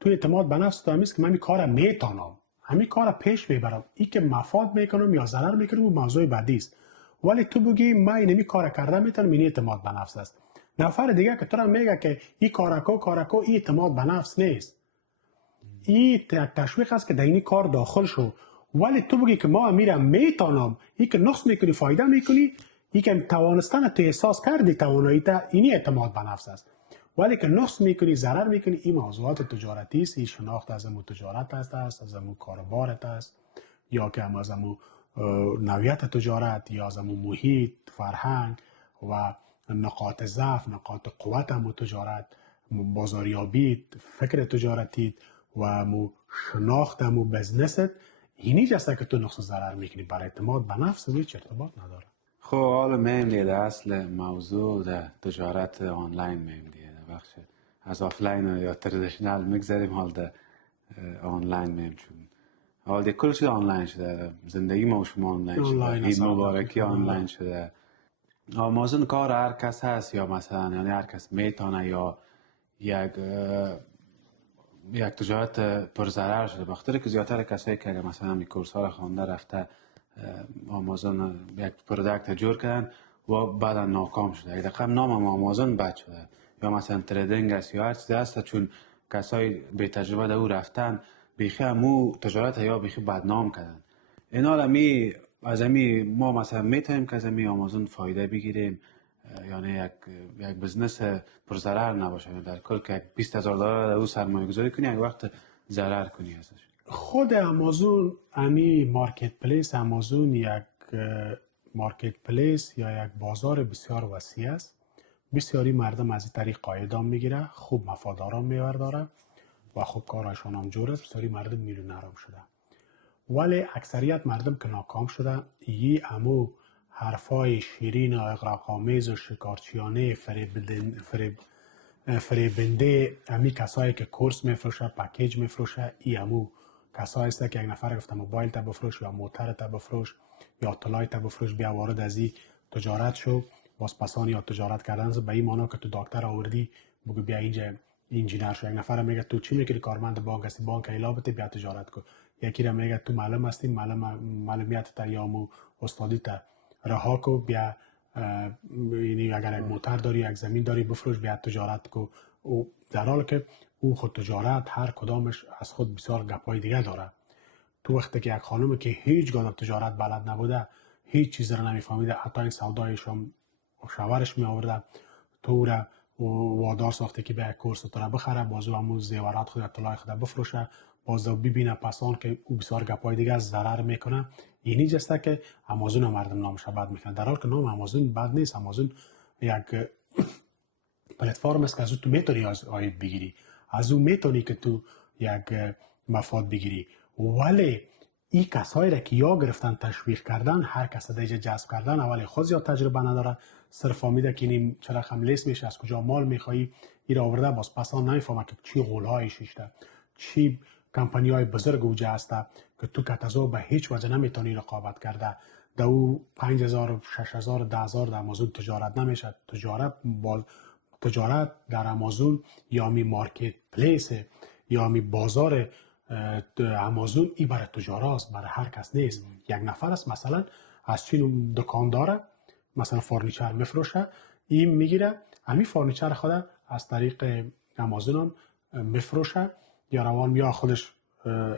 تو اعتماد به نفس تو همیست که من این کار میتونم، همین کار پیش ببرم. این که مفاد میکنم یا ضرر میکنم و موضوع بعدی است، ولی تو بگی من این کار کردم میتونم، این اعتماد به نفس است. نفر دیگه که تو را میگه که این کارکو این اعتماد به نفس نیست، این تشویق است که در این کار داخل شو. ولی تو بگی که ما میرم میتونم، این که نقص میکنی، فایده میکنی، این که توانستن تو احساس کردی توانایی تا، این اعتماد به نفس است. ولی که نقص میکنی، ضرر میکنی، این موضوعات تجارتی است. این شناخت از امو تجارت است، از امو کاربارت است، یا که از امو نوعیت تجارت، یا از امو محیط، فرهنگ و نقاط ضعف، نقاط قوت امو تجارت، بازاریابی، فکر تجارتی و مو شناخت مو بزنست. اینی جسته که تو نقص ضرر میکنی. برای اعتماد به نفس هیچ ارتباط نداره. خب حالا میم دیده اصل موضوع در تجارت آنلاین میم دیده بخش از آفلاین یا تردیشنال میگذاریم، حال در آنلاین میم چون حال دیگه کل شده آنلاین شده، زندگی ما و شما آنلاین شده، عید مبارکی آنلاین شده. آمازون کار هر کس هست، یا مثلا یعنی هر کس میتونه، یا یک تجارت پرضرر شده، بخاطر که زیادتر کسایی که مثلا می کورس ها را خوانده رفته آمازون یک پروداکت جور کردن و بعدا ناکام شده. یک دقیقا نام آمازون بد شده، یا مثلا تریدینگ است یا هر چیزی هست، چون کسایی به تجربه در او رفتن بیخی همو تجارت یا بیخی بدنام کردن. اینا از امی ما مثلا میتونیم که از امی آمازون فایده بگیریم، یعنی یک بزنس پرضرر نباشه، در کل که 20,000 دلار او سرمایه گذاری کنی، یک وقت ضرر کنی ازش. خود آمازون، امی مارکت پلیس آمازون یک مارکت پلیس یا یک بازار بسیار وسیع است. بسیاری مردم از این طریق قایدان میگیره، خوب مفاداران میورداره و خوب کارشان هم جور است. بسیاری مردم میلیونرام شده، ولی اکثریت مردم که ناکام شده، یی امو حرفای شیرین و اغراق‌آمیز و شکارچیانه فریب فریبنده امی کسایی که کورس میفروشه، پکیج میفروشه، ایمو کسایی است که یک نفر گفته موبایل تا بفروش یا موتر تا بفروش یا طلای تا بفروش، بیا وارد از این تجارت شو. باز پسان یا تجارت کردن به این معنی که تو دکتر آوردی بگو بیا اینجا انجینیر شو. یک نفر میگه تو چی میکنی؟ کارمند بانک هستی، بانک ایلابت، بیا تجارت کن. یکی را میگه تو معلم هستی، معلومیت تا یا مو استادی تا رها کو، بیا یعنی اگر یک موتر داری، یک زمین داری، بفروش، بیا تجارت کو. او در حالی که او خود تجارت هر کدامش از خود بسیار گپای دیگه داره. تو وقتی که یک خانومی که هیچ گونه تجارت بلد نبوده، هیچ چیز را نمیفهمیده، حتی این سودایش هم شوهرش می آورده، تو را وادار ساخته که به کورس تو را بخره، بازو همون زیورات خود طلای خود بفروشه، بازو ببینه پسان که او بسیار گپای دیگه از ضرر میکنه. اینی جسته که آمازون مردم نامش بد میکنه، در حالی که نام آمازون بد نیست. آمازون یک پلتفرم است که از او تو میتونی آید بگیری، از او میتونی که تو یک مفاد بگیری. ولی این کسایی را که یا گرفتن تشویق کردن، هر کس دیگه جذب کردن، اولی خود زیاد تجربه نداره، صرف فهمیده که این چرا خملیس میشه، از کجا مال میخوایی، این را آورده، باز پسان نمیفهمه که چی غول‌های شیشته، چی کمپانی های بزرگ اوجه هسته که تو کتازو به هیچ وجه نمیتونی رقابت کرده. در او 5000 6000 10000 در آمازون تجارت نمیشه. تجارت در آمازون یا می مارکت پلیس یا می بازار آمازون، ای برای تجارت است، برای هر کس نیست. یک نفر است مثلا از چین دکان داره، مثلا فرنیچر میفروشه، این میگیره همین فرنیچر خود از طریق آمازون هم میفروشه، یا روان یا خودش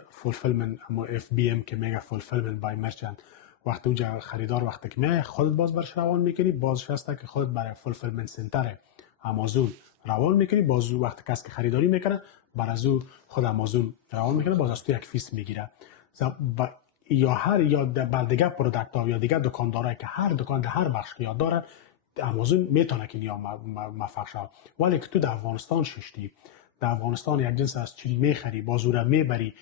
فولفیلمنت، اما اف بی ام که میگه فولفیلمنت بای مرچنت، وقتی اونجا خریدار وقتی که میای خودت باز برش روان میکنی، بازش هسته که خودت برای فولفیلمنت سنتر آمازون روان میکنی، باز وقتی کسی که خریداری میکنه بر از او خود آمازون روان میکنه، باز از تو یک فیس میگیره. یا هر یا بر دیگه پروداکت ها یا دیگه دکاندارایی که هر دکان در هر بخش که یاد دارن، آمازون میتونه که نیا موفق شود. ولی که تو در افغانستان ششتی، در افغانستان یک جنس از چیزی میخری، باز او را میبری،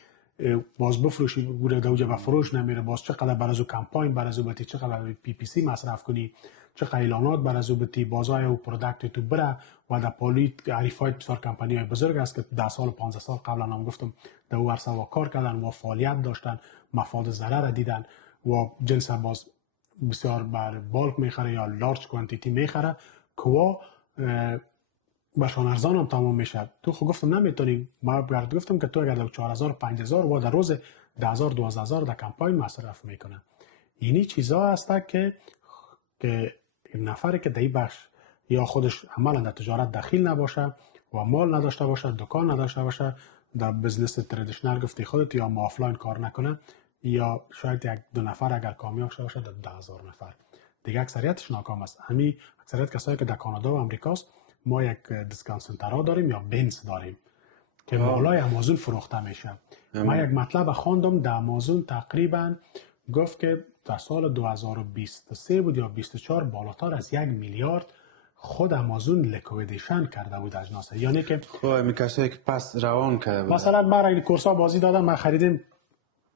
باز بفروشی، گوره دوجه و فروش نمیره، باز چقدر بر از او کمپاین بر از او بتی، چقدر پی پی سی مصرف کنی، چقدر اعلانات بر از او بتی، بازای او پروداکت تو بره. و در پالیت عریفای بسیار کمپانی های بزرگ است که 10 سال 15 سال قبلا هم گفتم در او عرصه وا کار کردن و فعالیت داشتن، مفاد ضرر دیدن و جنس باز بسیار بر بالک میخره یا لارج کوانتیتی میخره که برشان ارزان هم تمام میشه. تو خود گفتم نمیتونی، ما برات گفتم که تو اگر در 4000 5000 و در روز 10000 12000 در کمپاین مصرف میکنه. اینی چیزا هست که نفری که در این بخش یا خودش عملا در تجارت دخیل نباشه و مال نداشته باشه، دکان نداشته باشه، در بزنس تردیشنال گفتی خودت، یا ما آفلاین کار نکنه، یا شاید یک دو نفر اگر کامیاب شده باشه در 10000 نفر دیگه اکثریتش ناکام است. همین اکثریت کسایی که در کانادا و امریکاست، ما یک دیسکانت سنترها داریم یا بنز داریم که مالای آمازون فروخته میشه. ما یک مطلب خواندم در آمازون تقریبا گفت که در سال 2023 بود یا 24 بالاتر از 1 میلیارد خود آمازون لیکویدیشن کرده بود اجناس. یعنی که می کسایی که پس روان کرده بود، مثلا ما این کورسا بازی دادم، ما خریدیم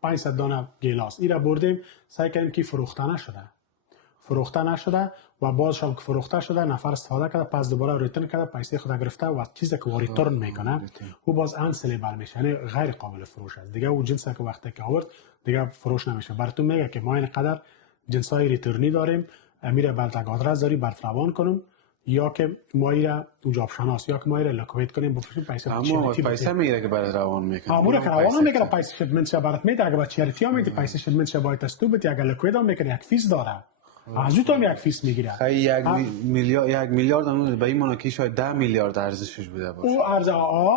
500 دانه گیلاس، این را بردیم سعی کردیم که فروخته نشده و بازش هم که فروخته شده نفر استفاده کرده، پس دوباره ریترن کرده، پیسه خود گرفته و چیزی که ریترن میکنه او باز انسلیبل میشه، یعنی غیر قابل فروش است دیگه. او جنسی که وقتی که آورد دیگه فروش نمیشه. براتون میگه که ما اینقدر جنسای ریترنی داریم، میره بلد آدرس داری برات روان کنم، یا که ما ایره اونجا آپشناست، یا که ما ایره لوکیت کنیم بفروشیم، پیسه میگیره که برات روان میکنه. امور که روان میگیره، پیسه شپمنت برات میده، اگه با چریتی ها میده پیسه شپمنت باید است تو بدی، اگه لوکیت هم میکنه یک فیس داره، از اون یک فیس میگیره. یک میلیارد هم به این معنی که شاید 10 میلیارد ارزشش بوده باشه. او ارز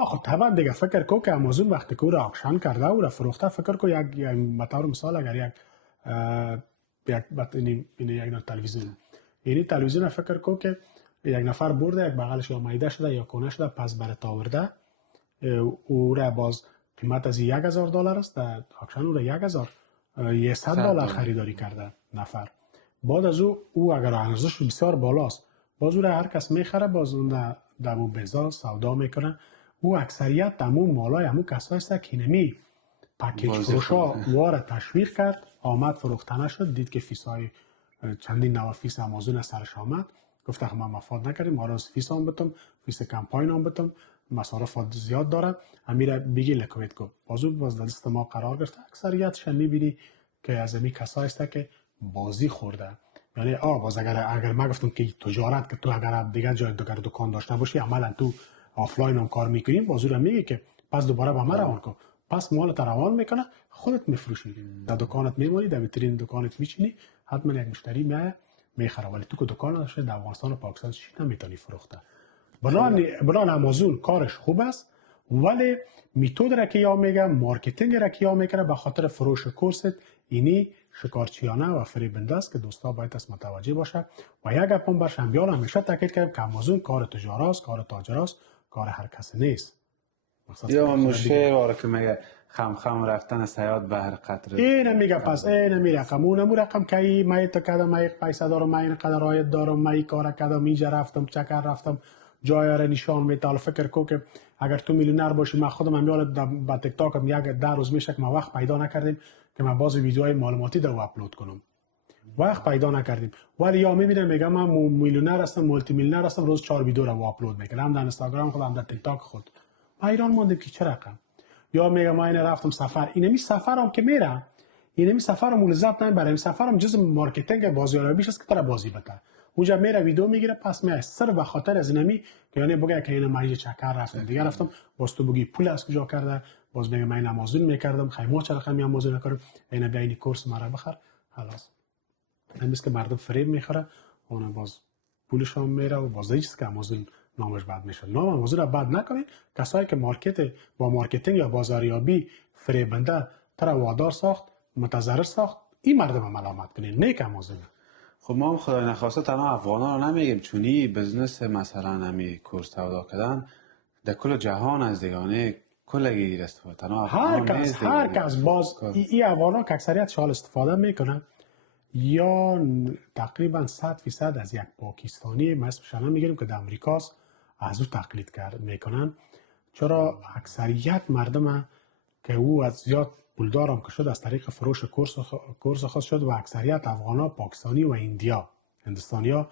خب طبعا دیگه فکر کو که آمازون وقتی که او اکشن کرده او را فروخته، فکر کو یک مثلا مثال اگر یک تلویزیون، یعنی تلویزیون فکر کو که یک نفر برده، یک بغلش یا مایده شده یا کنه شده، پس برات آورده، او را باز قیمت از $1000 است، در اکشن او را $1100 خریداری کرده نفر. بعد از او اگر ارزش بسیار بالاست، باز او را هر کس میخره، باز اون در مو بازار سودا میکنه. او اکثریت دمو مالای همون کسایی است که نمی پکیج فروشا واره تشویق کرد، آمد فروختنه شد، دید که فیسای چندین 90 فیس آمازون سرش آمد، گفته ما مفاد نکردیم، ما را فیس هم بتم، فیس کمپاین هم بتم، مصارفات زیاد داره، امیره بگی لکویت کو. باز دست ما قرار گرفته. اکثریتش میبینی که از امی کسایی است که بازی خورده. یعنی باز اگر ما گفتم که تجارت که تو اگر دیگه جای دیگر دکان داشته باشی عملا تو آفلاین هم کار میکنیم، بازو رو میگه که پس دوباره با ما روان کن، پس مالت روان میکنه، خودت میفروشی، در دکانت میمونی، در ویترین دکانت میچینی، حتما یک مشتری میخره. ولی تو که دکان داشته در افغانستان و پاکستان چی نمیتونی فروخته. بنان امازون کارش خوب است، ولی متد را که یا میگه، مارکتینگ را که یا میکنه به خاطر فروش کورست، اینی شکارچیانه و فریبنده است که دوستا باید از متوجه باشه. و یک گپم بر شنبیان همیشه تاکید کردیم که امازون کار تجاراست، کار تاجراست، کار هر کسی نیست. یا مشهر واره که میگه خم رفتن سیاد بهر قطر این میگه پس این می رقم اونمو رقم که ای می تو کدم، می پیسه دارم، می قدر آید دارم، می کار کدم، اینجا رفتم، چکر رفتم، جای را نشان میتال. فکر کو که اگر تو میلیونر باشی، من خودم هم یاد با تیک تاک هم یک 10 روز میشه که ما وقت پیدا نکردیم که من باز ویدیوهای معلوماتی دو اپلود کنم، وقت پیدا نکردیم. ولی یا میبینم میگم من میلیونر هستم، مولتی میلیونر هستم، روز 4 ویدیو رو اپلود میکنم در اینستاگرام خودم، در تیک تاک خود. ایران موندم که چه رقم. یا میگم ما این رفتم سفر، اینمی سفرم که میره، اینمی سفرم لذت نمیبره، این سفرم جزء مارکتینگ بازاریابیش است که طرف بازی بده. اونجا میره ویدیو میگیره، پس میاد صرف به خاطر از اینمی که یعنی بگه که این مایه چکر رفتم، دیگه رفتم باز تو بگی پول از کجا کرده، باز میگم من امازون میکردم، خیمه چرا خیلی امازون نکردم، این بیا این کورس مرا بخر، خلاص. همیشه که مردم فریب میخوره، اون باز پولش هم میره و باز هیچ که امازون نامش بد میشه. نام امازون رو بد نکنید. کسایی که با مارکتینگ یا بازاریابی فریبنده تر وادار ساخت، متضرر ساخت، این مردم هم ملامت کنید، نه که امازون. خب ما هم خدای نخواسته تنها افغانا رو نمیگیم، چونی بزنس مثلا همی کورس سودا کردن در کل جهان از دیگانه کلگی استفاده تنها هر کس باز این افغانا که اکثریت شال استفاده میکنن، یا تقریبا 100% از یک پاکستانی مثلا میگیریم که در امریکاست، از او تقلید میکنن. چرا اکثریت مردم که او از زیاد پولدار هم که شد از طریق فروش کورس خاص شد و اکثریت افغانا، پاکستانی و هندوستانیا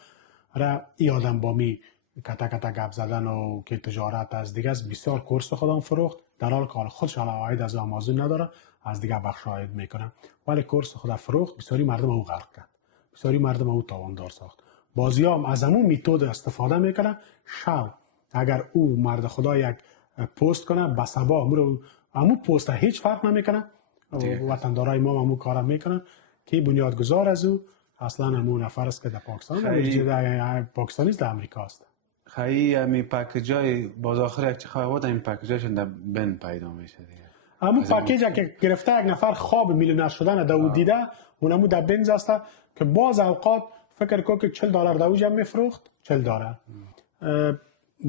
را ای آدم بامی کتا گپ زدن و که تجارت از دیگه از بسیار کورس خودم فروخت، در حال که خودش علاوه از آمازون نداره، از دیگه بخش عاید میکنه، ولی کورس خود فروخت، بسیاری مردم او غرق کرد، بسیاری مردم او تاواندار ساخت. بازی هم از همون میتود استفاده میکنه. شب اگر او مرد خدا یک پست کنه به صبا همون پست هیچ فرق نمیکنه، وطندارای ما همون کار میکنن که بنیادگذار از او اصلا همون نفر است که در پاکستانی است، در امریکا است. خیلی همی پکیجای باز آخر یک چه خواهی بود، این پکیجایشون در بن پیدا میشه دیگه. همون پکیج که گرفته یک نفر خواب میلیونر شدن دو دیده، اونمو در بنز است که باز اوقات فکر کو که $40 دو جمع میفروخت، $40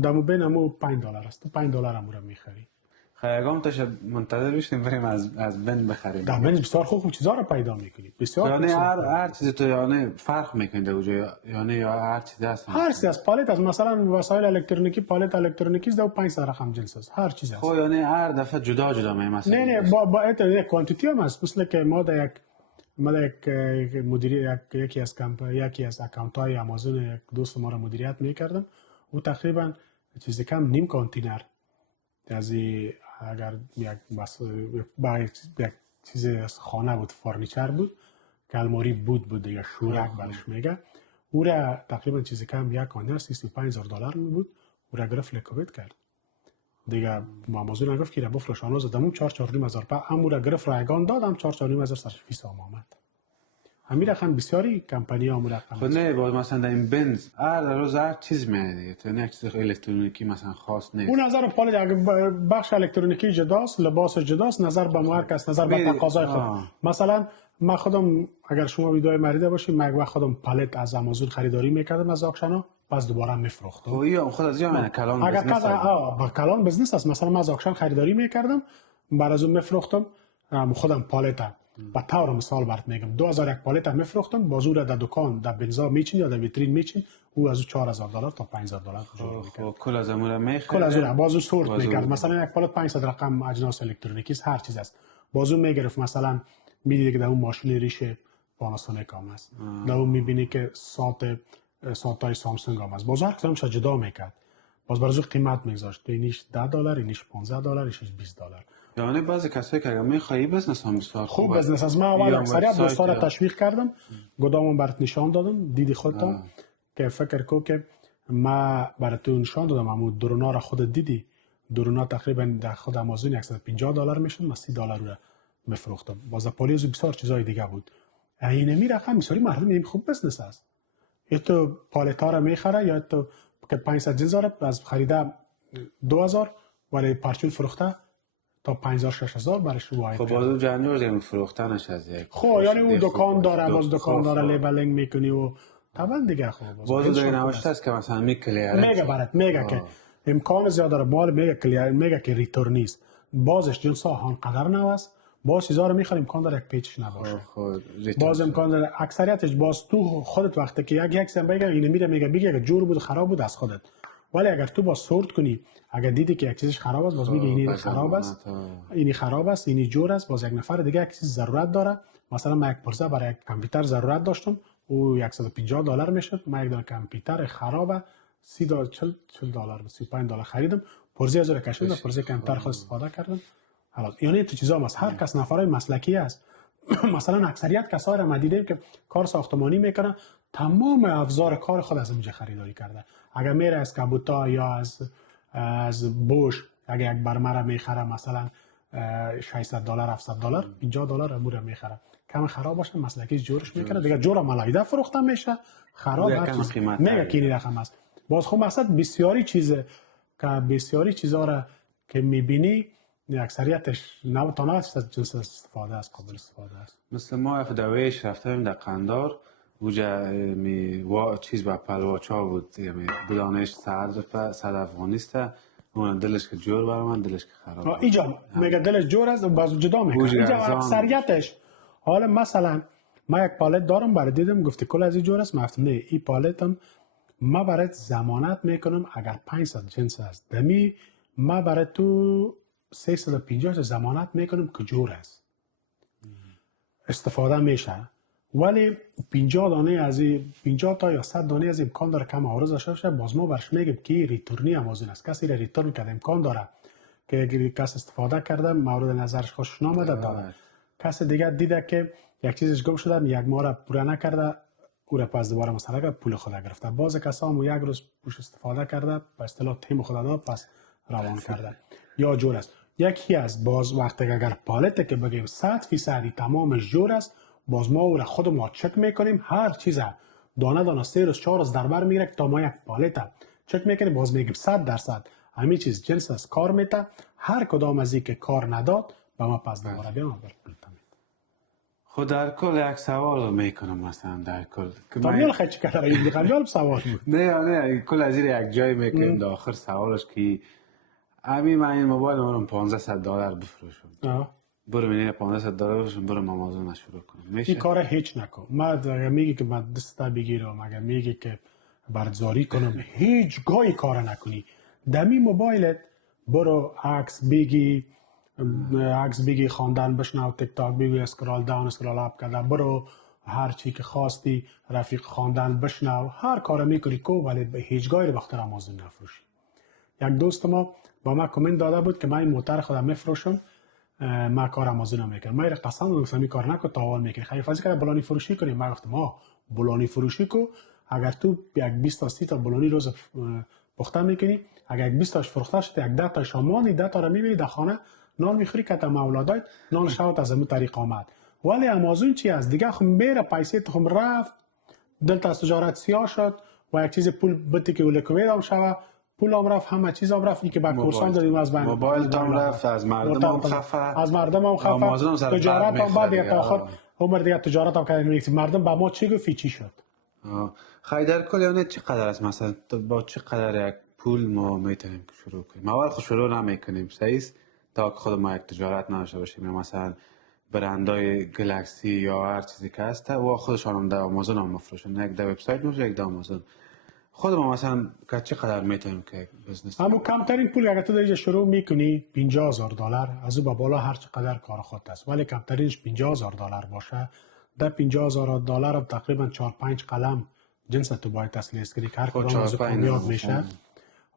دمو بن همو $5 است، $5 همو رو میخری. خیلی تاش منتظر بشیم بریم از بن بخریم. در بن بسیار خوب چیزا رو پیدا میکنی، بسیار. یعنی هر چیزی تو یعنی فرق میکنه اونجا، یعنی یا هر چیزی هست، هر چیز از پالت از مثلا وسایل الکترونیکی، پالت الکترونیکی است، 500 رقم جنس است، هر چیز است. خب یعنی هر دفعه جدا مثلا نه با یک کوانتیتی هم است. مثل که ما در یک مدیریت یکی از اکانت های امازون یک دوست ما رو مدیریت میکردم، او تقریبا چیزی کم نیم کانتینر از اگر یک چیز از خانه بود، فرنیچر بود که الماری بود یا شورک برش میگه، او را تقریبا چیزی کم یک کانتینر $35,000 بود، او را گرفت لکویت کرد دیگه. امازون گفت که را بفروش، آنو زدمون 4,500 پا، امو را گرفت رایگان دادم 4,500 سرش فیس آمد. همین رقم بسیاری کمپانی ها رقم. خود نه باز مثلا در این بنز هر روز هر چیز میاد دیگه، یعنی یک چیز الکترونیکی مثلا خاص نیست. اون نظر پالت بخش الکترونیکی جداست، لباس جداست، نظر به مارکت، نظر به تقاضای خود. مثلا من خودم اگر شما ویدیو ما دیده باشید، من خودم پالت از امازون خریداری میکردم از آکشنا، پس دوباره میفروختم. خب یا خود از یا کلان بزنس با کلان بزنس است. مثلا من از آکشن خریداری میکردم، بعد از اون میفروختم، خودم پالت با طور مثال برات میگم 2001 پالت میفروختم، بازو را در دکان در بنزا میچین یا در ویترین میچین، او از $4,000 تا $5,000 جور میکرد. کل از امور میخرید، کل از اون بازو سورت میکرد. مثلا یک پالت 500 رقم اجناس الکترونیکی هر چیز است، بازو میگرفت. مثلا میدیدی که در اون ماشین ریشه پاناسونیک هم است، در اون میبینی که ساعت ساعتای سامسونگ هم است. باز هر کدامش جدا میکرد. باز برای قیمت میگذاشت. اینیش $10، اینیش $15، اینیش $20. یعنی بعضی کسایی که اگر میخوایی بزنس هم بسیار خوب بزنس از من اول اکثریت دوستا را تشویق کردم، گدامم برات نشان دادم، دیدی خودت که فکر کو که ما برات تو نشان دادم، اما درونا را خودت دیدی. درونا تقریبا در خود آمازون $150 میشد، من $30 را میفروختم. باز پالیز بسیار چیزای دیگه بود. اینمی رقم بسیاری مردم این خوب بزنس است. یا تو پالتا را میخره یا تو که 500 جنس از خریده 2000 ولی پرچون فروخته تا 5000 6000 برش واحد. خب باز جنجال دیگه فروختنش از یک خب یعنی اون دکان داره، باز دکان داره لیبلینگ میکنی و طبعا دیگه. خب باز دیگه نوشته است که مثلا میگه برات میگه که امکان زیاد داره، مال میگه کلیر، میگه که ریتورن نیست. بازش جنس ها قدر نوست، باز چیزا رو میخریم امکان داره یک پیچش نباشه. باز امکان داره اکثریتش باز تو خودت وقتی که یک سم بگه اینو میره میگه که جور بود خراب بود از خودت، ولی اگر تو باز سورت کنی اگر دیدی که یک چیزش خراب است باز میگه اینی خراب است، اینی خراب است، اینی جور است. باز یک نفر دیگه یک چیز ضرورت داره، مثلا من یک پرزه برای یک کامپیوتر ضرورت داشتم او $150 میشد، من یک دونه کامپیوتر خرابه $30 $35 خریدم، پرزه از رو کشیدم، پرزه کامپیوتر خود استفاده کردم. حالا یعنی تو چیزا هست، هر کس نفرای مسلکی است. مثلا اکثریت کسایی را ما دیدیم که کار ساختمانی میکنن، تمام افزار کار خود از اینجا خریداری کرده. اگر میره از کابوتا یا از بوش اگر یک برمه میخره مثلا $600 $700 $50 امور میخره، کم خراب باشه مسلکی جورش میکنه دیگه، جور ملایده فروخته میشه، خراب هر چیز میگه کی رقم است. باز خب مثلا بسیاری چیزا را که میبینی اکثریتش 90 تا 90% جنس استفاده است، قابل استفاده است. مثل ما دویش رفتیم در قندار اوجا چیز با پلواچا بود، یعنی بدانش 100 افغانیست، اون دلش که جور برای من دلش که خراب. اینجا میگه دلش جور است و باز جدا میکنه. اینجا اکثریتش حالا مثلا ما یک پالت دارم برای دیدم گفتی کل از این جور است، گفتم نه این پالتم ما برات ضمانت میکنم اگر 500 جنس است دمی ما برای تو 350 ضمانت میکنم که جور است استفاده میشه، ولی 50 دانه از این 50 تا یا 100 دانه از امکان داره کم عارض داشته باشه. باز ما برش میگیم که ریتورنی آمازون است، کسی را ریتورن کرده امکان داره که اگر کس استفاده کرده مورد نظرش خوش نامده داره، کس دیگه دیده که یک چیزش گم شده یک ماه را پوره نکرده او را پس دوباره مثلا پول خود گرفته، باز کسا هم یک روز پوش استفاده کرده به اصطلاح تیم خود داد پس روان کرده یا جور است. یکی از باز وقتی اگر پالت که بگیم 100% تمام جور است، باز ما او را خود ما چک میکنیم، هر چیز دانه دانه 3 روز 4 روز در بر میگیره تا ما یک پالت چک میکنیم، باز میگیم 100% همین چیز جنس است کار میته، هر کدام از این که کار نداد به ما پس دوباره بیام بر پول تامید. خود در کل یک سوال میکنم مثلا در کل تامیل خیلی چی کرده این دیگه سوال بود نه کل از این یک جای میکنیم در آخر سوالش که امی من این موبایل رو $1500 بفروشم، برو منی $1500 بفروشم، برو آمازون شروع کنم، میشه؟ این کار هیچ نکن. ما اگر میگی که من دستا بگیرم، اگر میگی که بردزاری کنم، هیچ گاهی کار نکنی. دمی موبایلت برو عکس بگی خواندن بشنو، تیک تاک بگی اسکرال داون اسکرال اپ کرده، برو هر چی که خواستی رفیق خواندن بشنو، هر کار میکنی کو، ولی به هیچ گاهی بخاطر آمازون نفروشی. یک دوست ما با ما کامنت داده بود که من این موتر خودم میفروشم، ما کار آمازون میکنم. ما را قسم گفتم این کار نکن تاوان میکنی، خیلی فازی که بلانی فروشی کنیم. ما گفتم بلانی فروشی کو، اگر تو یک 20 تا 30 تا بلانی روز پخته میکنی، اگر 20 تاش فروخته شد یک 10 تا شامانی 10 تا را میبری در خانه نان میخوری که تا اولادات نان شوت از همون طریق آمد. ولی آمازون چی است دیگه؟ خم میره پیسه تو خم رفت دلت از تجارت سیاه شد و یک چیز پول بده که ولکوید هم شوه، پول هم رفت، همه چیز هم رفت، این که با کورسان دادیم از بین موبایل تام رفت، از مردم هم خفه، تجارت هم بعد یک آخر عمر دیگه تجارت هم کردیم، مردم با ما چی گفت چی شد. خیلی در کل یعنی چقدر است مثلا با چقدر یک پول ما میتونیم شروع کنیم؟ اول خود شروع نمیکنیم صحیح تا خود ما یک تجارت نداشته باشیم، یا مثلا برندای گلکسی یا هر چیزی که هست و خودشان هم در آمازون هم مفروشن، یک در وبسایت میشه یک در آمازون. خود ما مثلا که چقدر میتونیم که بزنس همون کمترین پول اگر تو در اینجا شروع میکنی $50,000 از او به بالا هر چقدر کار خود است، ولی کمترینش $50,000 باشه. در $50,000 تقریبا 4-5 قلم جنس تو باید لیست کنی که هر خود کدام از چهار پنج کامیاب نفر. میشه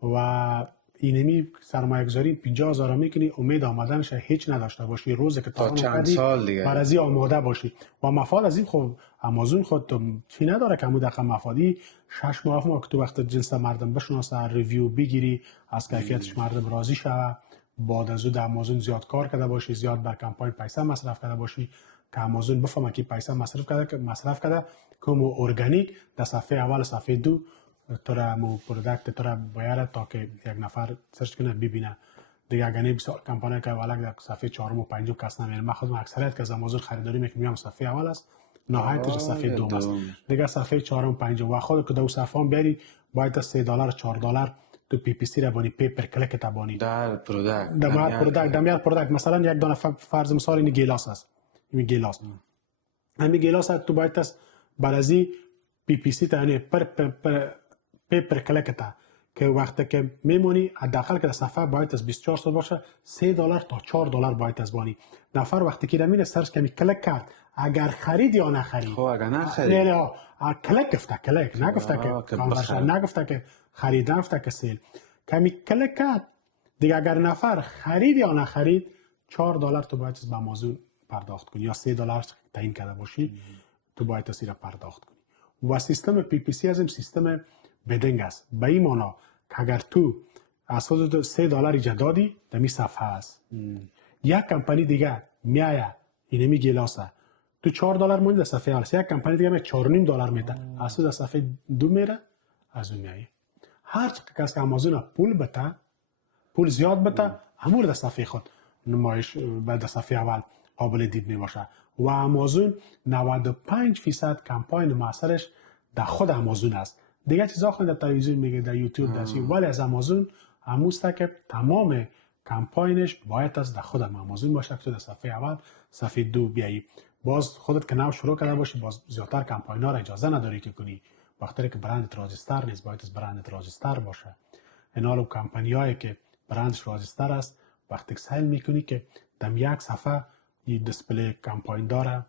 و اینمی سرمایه گذاری 50,000 میکنی، امید آمدنش هیچ نداشته باشی، روزی که تا تا چند سال دیگه بر از این آماده باشی و مفاد از این. خب آمازون خود چی نداره که همون دقیقه مفادی 6 ماه که تو وقت جنس مردم بشناسه، ریویو بگیری، از کیفیتش مردم راضی شوه، بعد از اون در آمازون زیاد کار کرده باشی، زیاد بر کمپاین پیسه مصرف کرده باشی که آمازون بفهمه که پیسه مصرف کرده که ارگانیک در صفحه اول صفحه دو ترا مو پروداکت ترا باید تا که یک نفر سرچ کنه ببینه دیگه. اگه بسیار کمپانی که ولک در صفحه 4 و 5 کس نمیره. من خودم اکثریت که از آمازون خریداری میکنم صفحه اول است، نهایتش صفحه دوم است دیگه. صفحه 4 و 5 و خود که دو صفحه هم بیاری باید $3 $4 تو پی پی سی را بانی، پی پر کلیک تا بانی در پروداکت در پروداکت. مثلا یک دانه فرض مثال این گیلاس است، این گیلاس همین گیلاس تو باید است برازی پی پی سی تا یعنی پر کلیک تا که وقتی که میمونی حداقل که در صفحه باید از 24 ساعت باشه $3 تا $4 باید از بانی. نفر وقتی که رمین سرچ کمی کلیک کرد اگر خرید یا نخرید. خب اگر نخرید نه کلیک گفته، کلیک نگفته که کانورشن، نگفته که خرید، نگفته که سیل. کمی کلیک کرد دیگه اگر نفر خرید یا نخرید $4 تو باید از آمازون پرداخت کنی یا $3 تعیین کرده باشی تو باید از را پرداخت کنی. و سیستم پی پی سی از این سیستم بدنگ است، به این معنا که اگر تو از خود $3 جدادی در می صفحه است، یک کمپانی دیگه میایه اینمی گلاسه تو $4 مونده صفحه اول، یک کمپانی دیگه می $4.5 میده از خود صفحه دو میره از اون میایه. هر چقدر کس که آمازون پول بده، پول زیاد بده، همون در صفحه خود نمایش بعد صفحه اول قابل دید می باشه. و آمازون 95% کمپاین موثرش در خود آمازون است. دیگه چیزا خود در تلویزیون میگه، در یوتیوب در چی، ولی از آمازون هموسته که تمام کمپاینش باید از در خود آمازون باشه که تو در صفحه اول صفحه دو بیایی. باز خودت که نو شروع کرده باشی باز زیادتر کمپاینا را اجازه نداری که کنی. وقتی که برندت راجستر نیست باید از برندت راجستر باشه. اینا کمپانیایی که برندش راجستر است وقتی که سیل میکنی که در یک صفحه این دیسپلی کمپاین داره،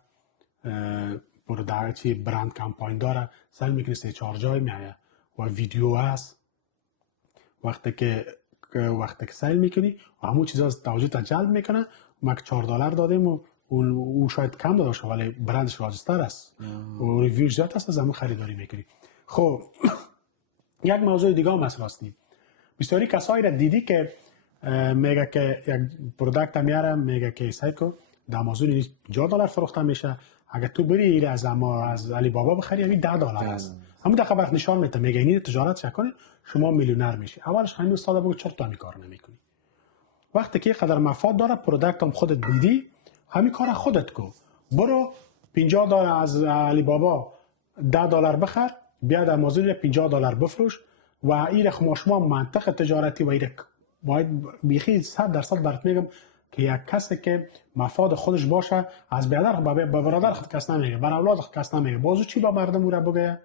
پروداکتی برند کمپاین داره، سیل میکنی 3-4 جای میایه و ویدیو هست. وقتی که سیل میکنی همون چیزا از توجهت جلب میکنه. ما که $4 دادیم و او شاید کم داده باشه ولی برندش راجستر است و ریویوش زیاد است، از همون خریداری میکنی. خب یک موضوع دیگه هم هست راستی. بسیاری کسایی را دیدی که میگه که یک پروداکت میاره میگه که سایکو در آمازون $50 فروخته میشه، اگه تو بری ایره از علی بابا بخری همین $10 است. همون دقیقه برات نشان میده میگه اینی تجارت کنی شما میلیونر میشی. اولش همین استاد بگو چرا تو همین کار نمیکنی؟ وقتی که قدر مفاد داره پروداکت هم خودت دیدی همین کار خودت کو. برو $50 از علی بابا $10 بخر، بیا در آمازون $50 بفروش و ایره شما منطق تجارتی و ایره باید بیخی 100% برات میگم که یک کسی که مفاد خودش باشه از به برادر خود کس نمیگه، بر اولاد خود کس نمیگه، بازو چی با مردم او را بگه؟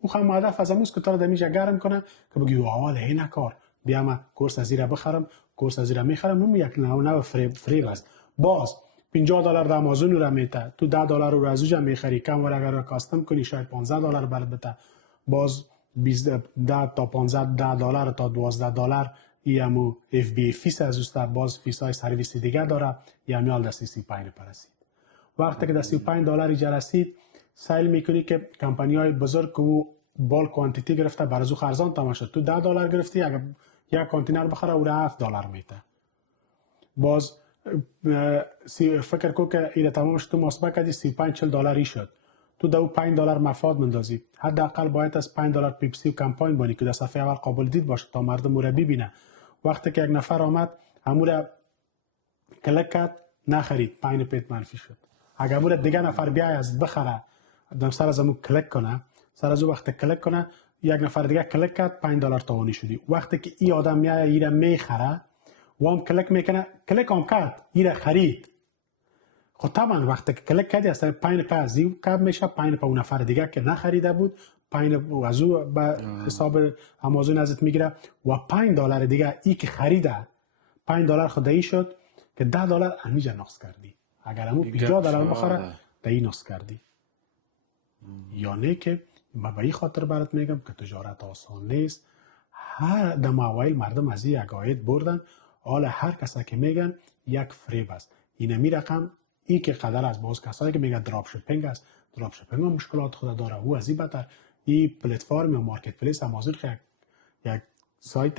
او خواهم هدف از اموز که تو را دمیجه گرم کنه که بگی اول این کار بیا من کورس از ایره بخرم، کورس از ایره میخرم. اون یک نوع فریب است. باز $50 در آمازون را میته، تو $10 رو از اوجا میخری، کم ور اگر کاستم کنی شاید $15 برات بده، باز 10 تا 15 $10 تا $12 ایمو اف بی فیس از است، باز فیس های سرویس دیگه داره. یمیال دستی 35 پرسید. وقتی که دستی $35 ایجا رسید سیل میکنی که کمپانی های بزرگ که بال کوانتیتی گرفته برازو خرزان تمام شد، تو $10 گرفتی اگر یک کانتینر بخره او را $7 میته. باز فکر کو که ایره تمام شد تو محاسبه کردی $35-40 شد، تو دو $5 مفاد مندازی. حداقل باید از $5 پیپسی و کمپاین بانی که در صفحه اول قابل دید باشه تا مردم رو ببینه. وقتی که یک نفر آمد همون کلیک کرد نخرید، 5 پیت منفی شد. اگر همون دیگه نفر بیای از بخره دم سر از همون کلیک کنه، سر از وقت کلیک کنه یک نفر دیگه کلیک کرد $5 تاوانی شدی. وقتی که این آدم میاد ایره میخره و هم کلیک میکنه، کلیک هم کرد ایره خرید، خب طبعا وقتی که کلیک کردی اصلا 5 پا از این کم میشه، 5 پا اون نفر دیگه که نخریده بود 5 از او به حساب آمازون ازت میگیره و $5 دیگه ای که خریده $5 خدایی شد که $10 همیشه نقص کردی. اگر همون $50 بخوره دایی نقص کردی. یعنی که من به این خاطر برات میگم که تجارت آسان نیست. هر دم اوایل مردم از این یک عاید بردن، حالا هر کسی که میگن یک فریب است. این می رقم این که قدر از باز کسایی که میگن دراپ شپینگ است، دراپ شپینگ هم مشکلات خود داره. او از این بدتر این پلتفرم مارکت پلیس امازون که یک سایت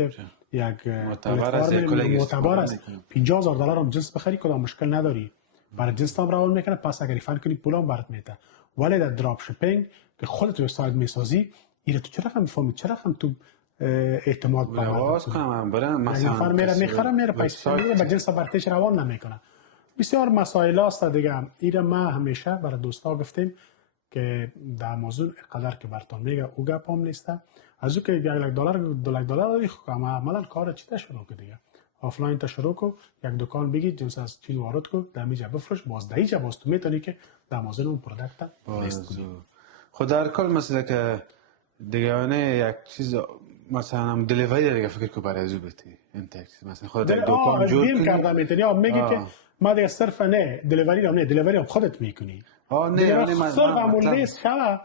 یک پلتفرم معتبر است، $50,000 هم جنس بخری کدام مشکل نداری، برای جنس هم روان میکنه، پس اگر ریفند کنی پول هم برات میده. ولی در دراپ شپینگ که خودت وبسایت میسازی، این تو چرا میفهمی، چرا تو اعتماد پیدا کنم برام مثلا نفر میره میخره میره پیسه میره به جنس برتش روان نمیکنه. بسیار مسائل است دیگه. این ما همیشه برای دوستا گفتیم که در آمازون قدر که براتون میگه او گپ هم نیسته. از او که $1,000 داری عملا کار چی شروع که دیگه آفلاین تا شروع کو، یک دکان بگی جنس از چین وارد کو، دمیجا بفروش، باز دایجا باز تو میتونی که در آمازون اون پروداکت لیست کنی. خود در کل مثلا که دیگه یک چیز مثلا دلیوری دیگه فکر کو برای ازو بتی انتکس مثلا خود یک دکان جور کنی کردم میتونی میگی که ما دیگه صرف نه دلیوری هم نه، دلیوری هم خودت میکنی. نه صرف همون لیست شوه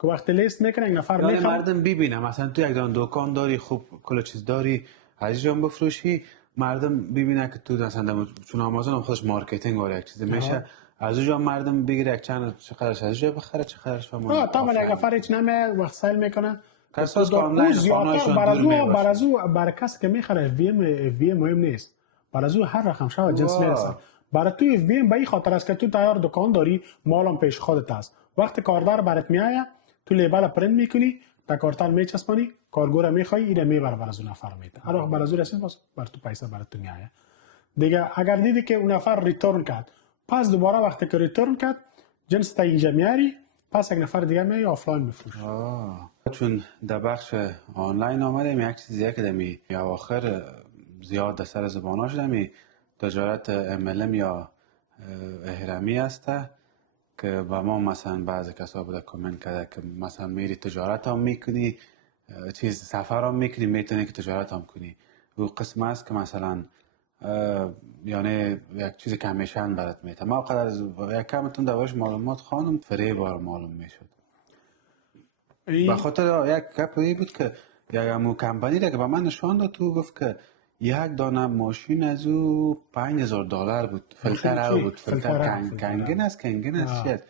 که وقتی لیست میکنه یک نفر میخواد مردم ببینه مثلا تو یک دکان داری خوب کل چیز داری از جام بفروشی، مردم ببینه که تو مثلا چون آمازون هم خودش مارکتینگ واره یک چیز میشه، از اونجا مردم بگیره یک چند چقدرش از اونجا بخره چقدرش فهمون. تا من یک نفر هیچ نمیه وقت سیل میکنه کساس که آنلاین خانهایشان بر از او برای کسی که میخره اف بی مهم نیست، بر از او هر رقم شو جنس میرسه. برای تو اف بی به این خاطر است که تو تیار دکان داری، مالم پیش خودت است. وقتی کاردار برات میآید تو لیبل پرینت میکنی، تا کارتر میچسبانی، کارگور میخوای اینو میبره بر از اون نفر میده. هر وقت بر از او رسید باز بر تو پیسه برات تو میآید دیگه. اگر دیدی که اون نفر ریتورن کرد، پس دوباره وقتی که ریتورن کرد جنس تا اینجا میاری، پس یک نفر دیگه می آفلاین میفروشه. چون در بخش آنلاین آمدیم یک چیزی که دمی اواخر زیاد در سر زبانا شدمی تجارت MLM یا اهرمی است که با ما مثلا بعضی کسا بوده کامنت کرده که مثلا میری تجارت هم میکنی، چیز سفر هم میکنی، میتونی که تجارت هم کنی. و قسم است که مثلا یعنی یک چیز کمیشن برات میته. ما قدر از یک کمتون دوش معلومات خانم فریبار معلوم میشد. به خاطر یک گپی بود که یک امو کمپانی را که به من نشان داد، تو گفت که یک دانه ماشین از او $5,000 بود، فیلتر او بود، فیلتر کنگن است شد.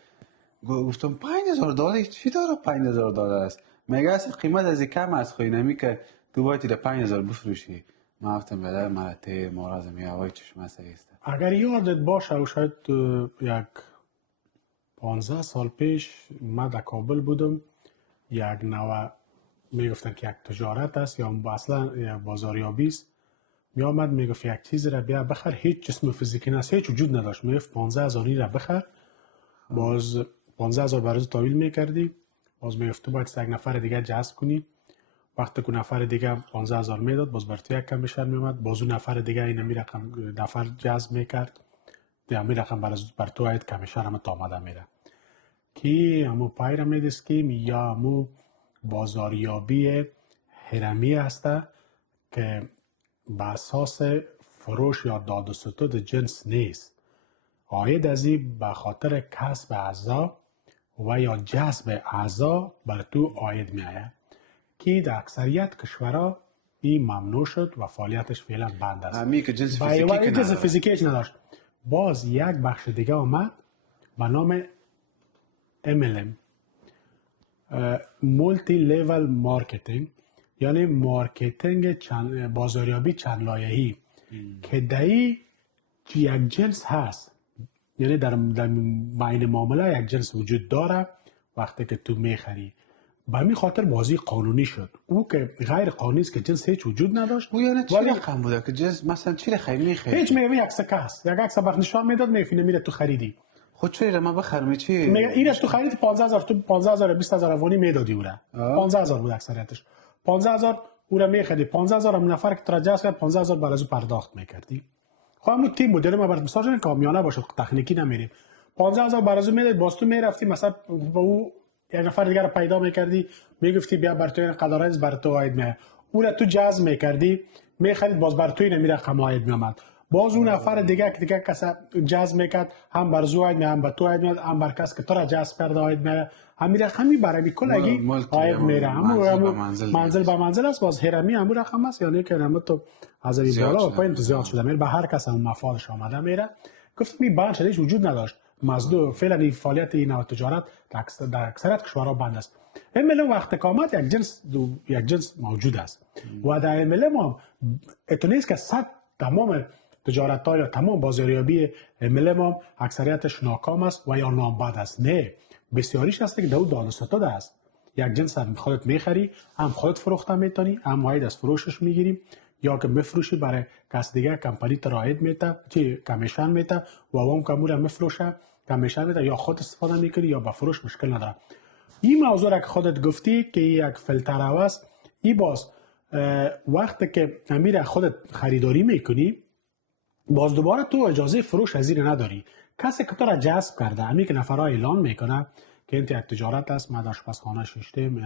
گفتم $5,000 چی داره $5,000 است؟ میگه اصلا قیمت از کم است، خوی نمی که تو باید در 5,000 بفروشی. ما گفتم بدر مرته مارازه می هوای چشم است. اگر یادت باشه و شاید یک 15 سال پیش من در کابل بودم، یک نوع میگفتن که یک تجارت است یا اصلا یک بازاریابی است. می آمد میگفت یک چیزی را بیا بخر، هیچ جسم فیزیکی نیست، هیچ وجود نداشت، میگفت 15,000 را بخر، باز 15,000 برای تاویل میکردی، باز میگفت تو باید یک نفر دیگه جذب کنی. وقتی که نفر دیگه 15,000 میداد، باز بر تو یک کمیشن میومد، باز اون نفر دیگه این رقم نفر جذب میکرد، دیگه رقم بر تو عید کمیشن هم آمده میره. کی همو پیرامید اسکیم یا همو بازاریابی هرمی است که به اساس فروش یا داد و ستود جنس نیست. عاید از این به خاطر کسب اعضا و یا جذب اعضا بر تو عاید می آید که در اکثریت کشورها این ممنوع شد و فعالیتش فعلا بند است. همی که جنس فیزیکیش نداشت. باز یک بخش دیگه آمد به نام MLM، مولتی لیول مارکتینگ، یعنی مارکتینگ بازاریابی چند لایه‌ای که دایی یک جنس هست، یعنی در بین معامله یک جنس وجود داره. وقتی که تو میخری به همین خاطر بازی قانونی شد. او که غیر قانونی است که جنس هیچ وجود نداشت. او یعنی چی رقم بوده که جنس مثلا چی رقم میخری؟ هیچ میگه یک سکه است، یک عکس بر نشان میداد، میفینه میره تو خریدی. خود چرا ما بخرم چی؟ میگه این تو خرید 15,000 تو 15,000 20,000 افغانی میدادی اورا. 15,000 بود اکثریتش. 15,000 اورا میخری، 15,000 هم نفر که ترجاس کرد 15,000 برای از پرداخت میکردی. خب همون تیم مدل ما برات مثلا کامیانه باشه، تکنیکی نمیریم. 15,000 برای از میداد، باز تو میرفتی مثلا با او یک نفر دیگه رو پیدا میکردی، میگفتی بیا بر تو این قدرت بر تو عاید میاد، اورا تو جذب میکردی، میخرید، باز بر تو این میره رقم عاید میامد. باز اون نفر دیگه که دیگه کس جذب میکرد هم بر زو آید هم به تو آید میاد هم بر کس که تو را جذب کرده آید میره همین رقمی برای کلگی آید میره منزل به منزل است. باز هرمی همون رقم است، یعنی که نمود تو از این بالا و پایین زیاد شده میره، به هر کس هم مفادش آمده میره. گفتم این بند شدهش وجود نداشت مزدو فعلا این فعالیت این نوع تجارت در اکثریت کشورها بند است. MLM وقت که آمد یک جنس موجود است و در MLM هم اتونیست که تمام تجارت ها یا تمام بازاریابی MLM هم اکثریتش ناکام است و یا نامبد است. نه، بسیاریش هست که دو داده ستاده است. یک جنس هم خودت میخری، هم خودت فروخته میتونی، هم ماید از فروشش میگیریم، یا که میفروشی برای کس دیگه کمپانی تراید میته چی کمیشن میته و هم کمور میفروشه کمیشن میته، یا خود استفاده میکنی یا با فروش مشکل نداره. این موضوع را که خودت گفتی که یک فیلتر است، این باز وقتی که امیر خودت خریداری میکنی باز دوباره تو اجازه فروش از این نداری. کسی که تو را جذب کرده همین که نفرها اعلان میکنه که این یک تجارت است، ما آشپزخانه شیشتیم،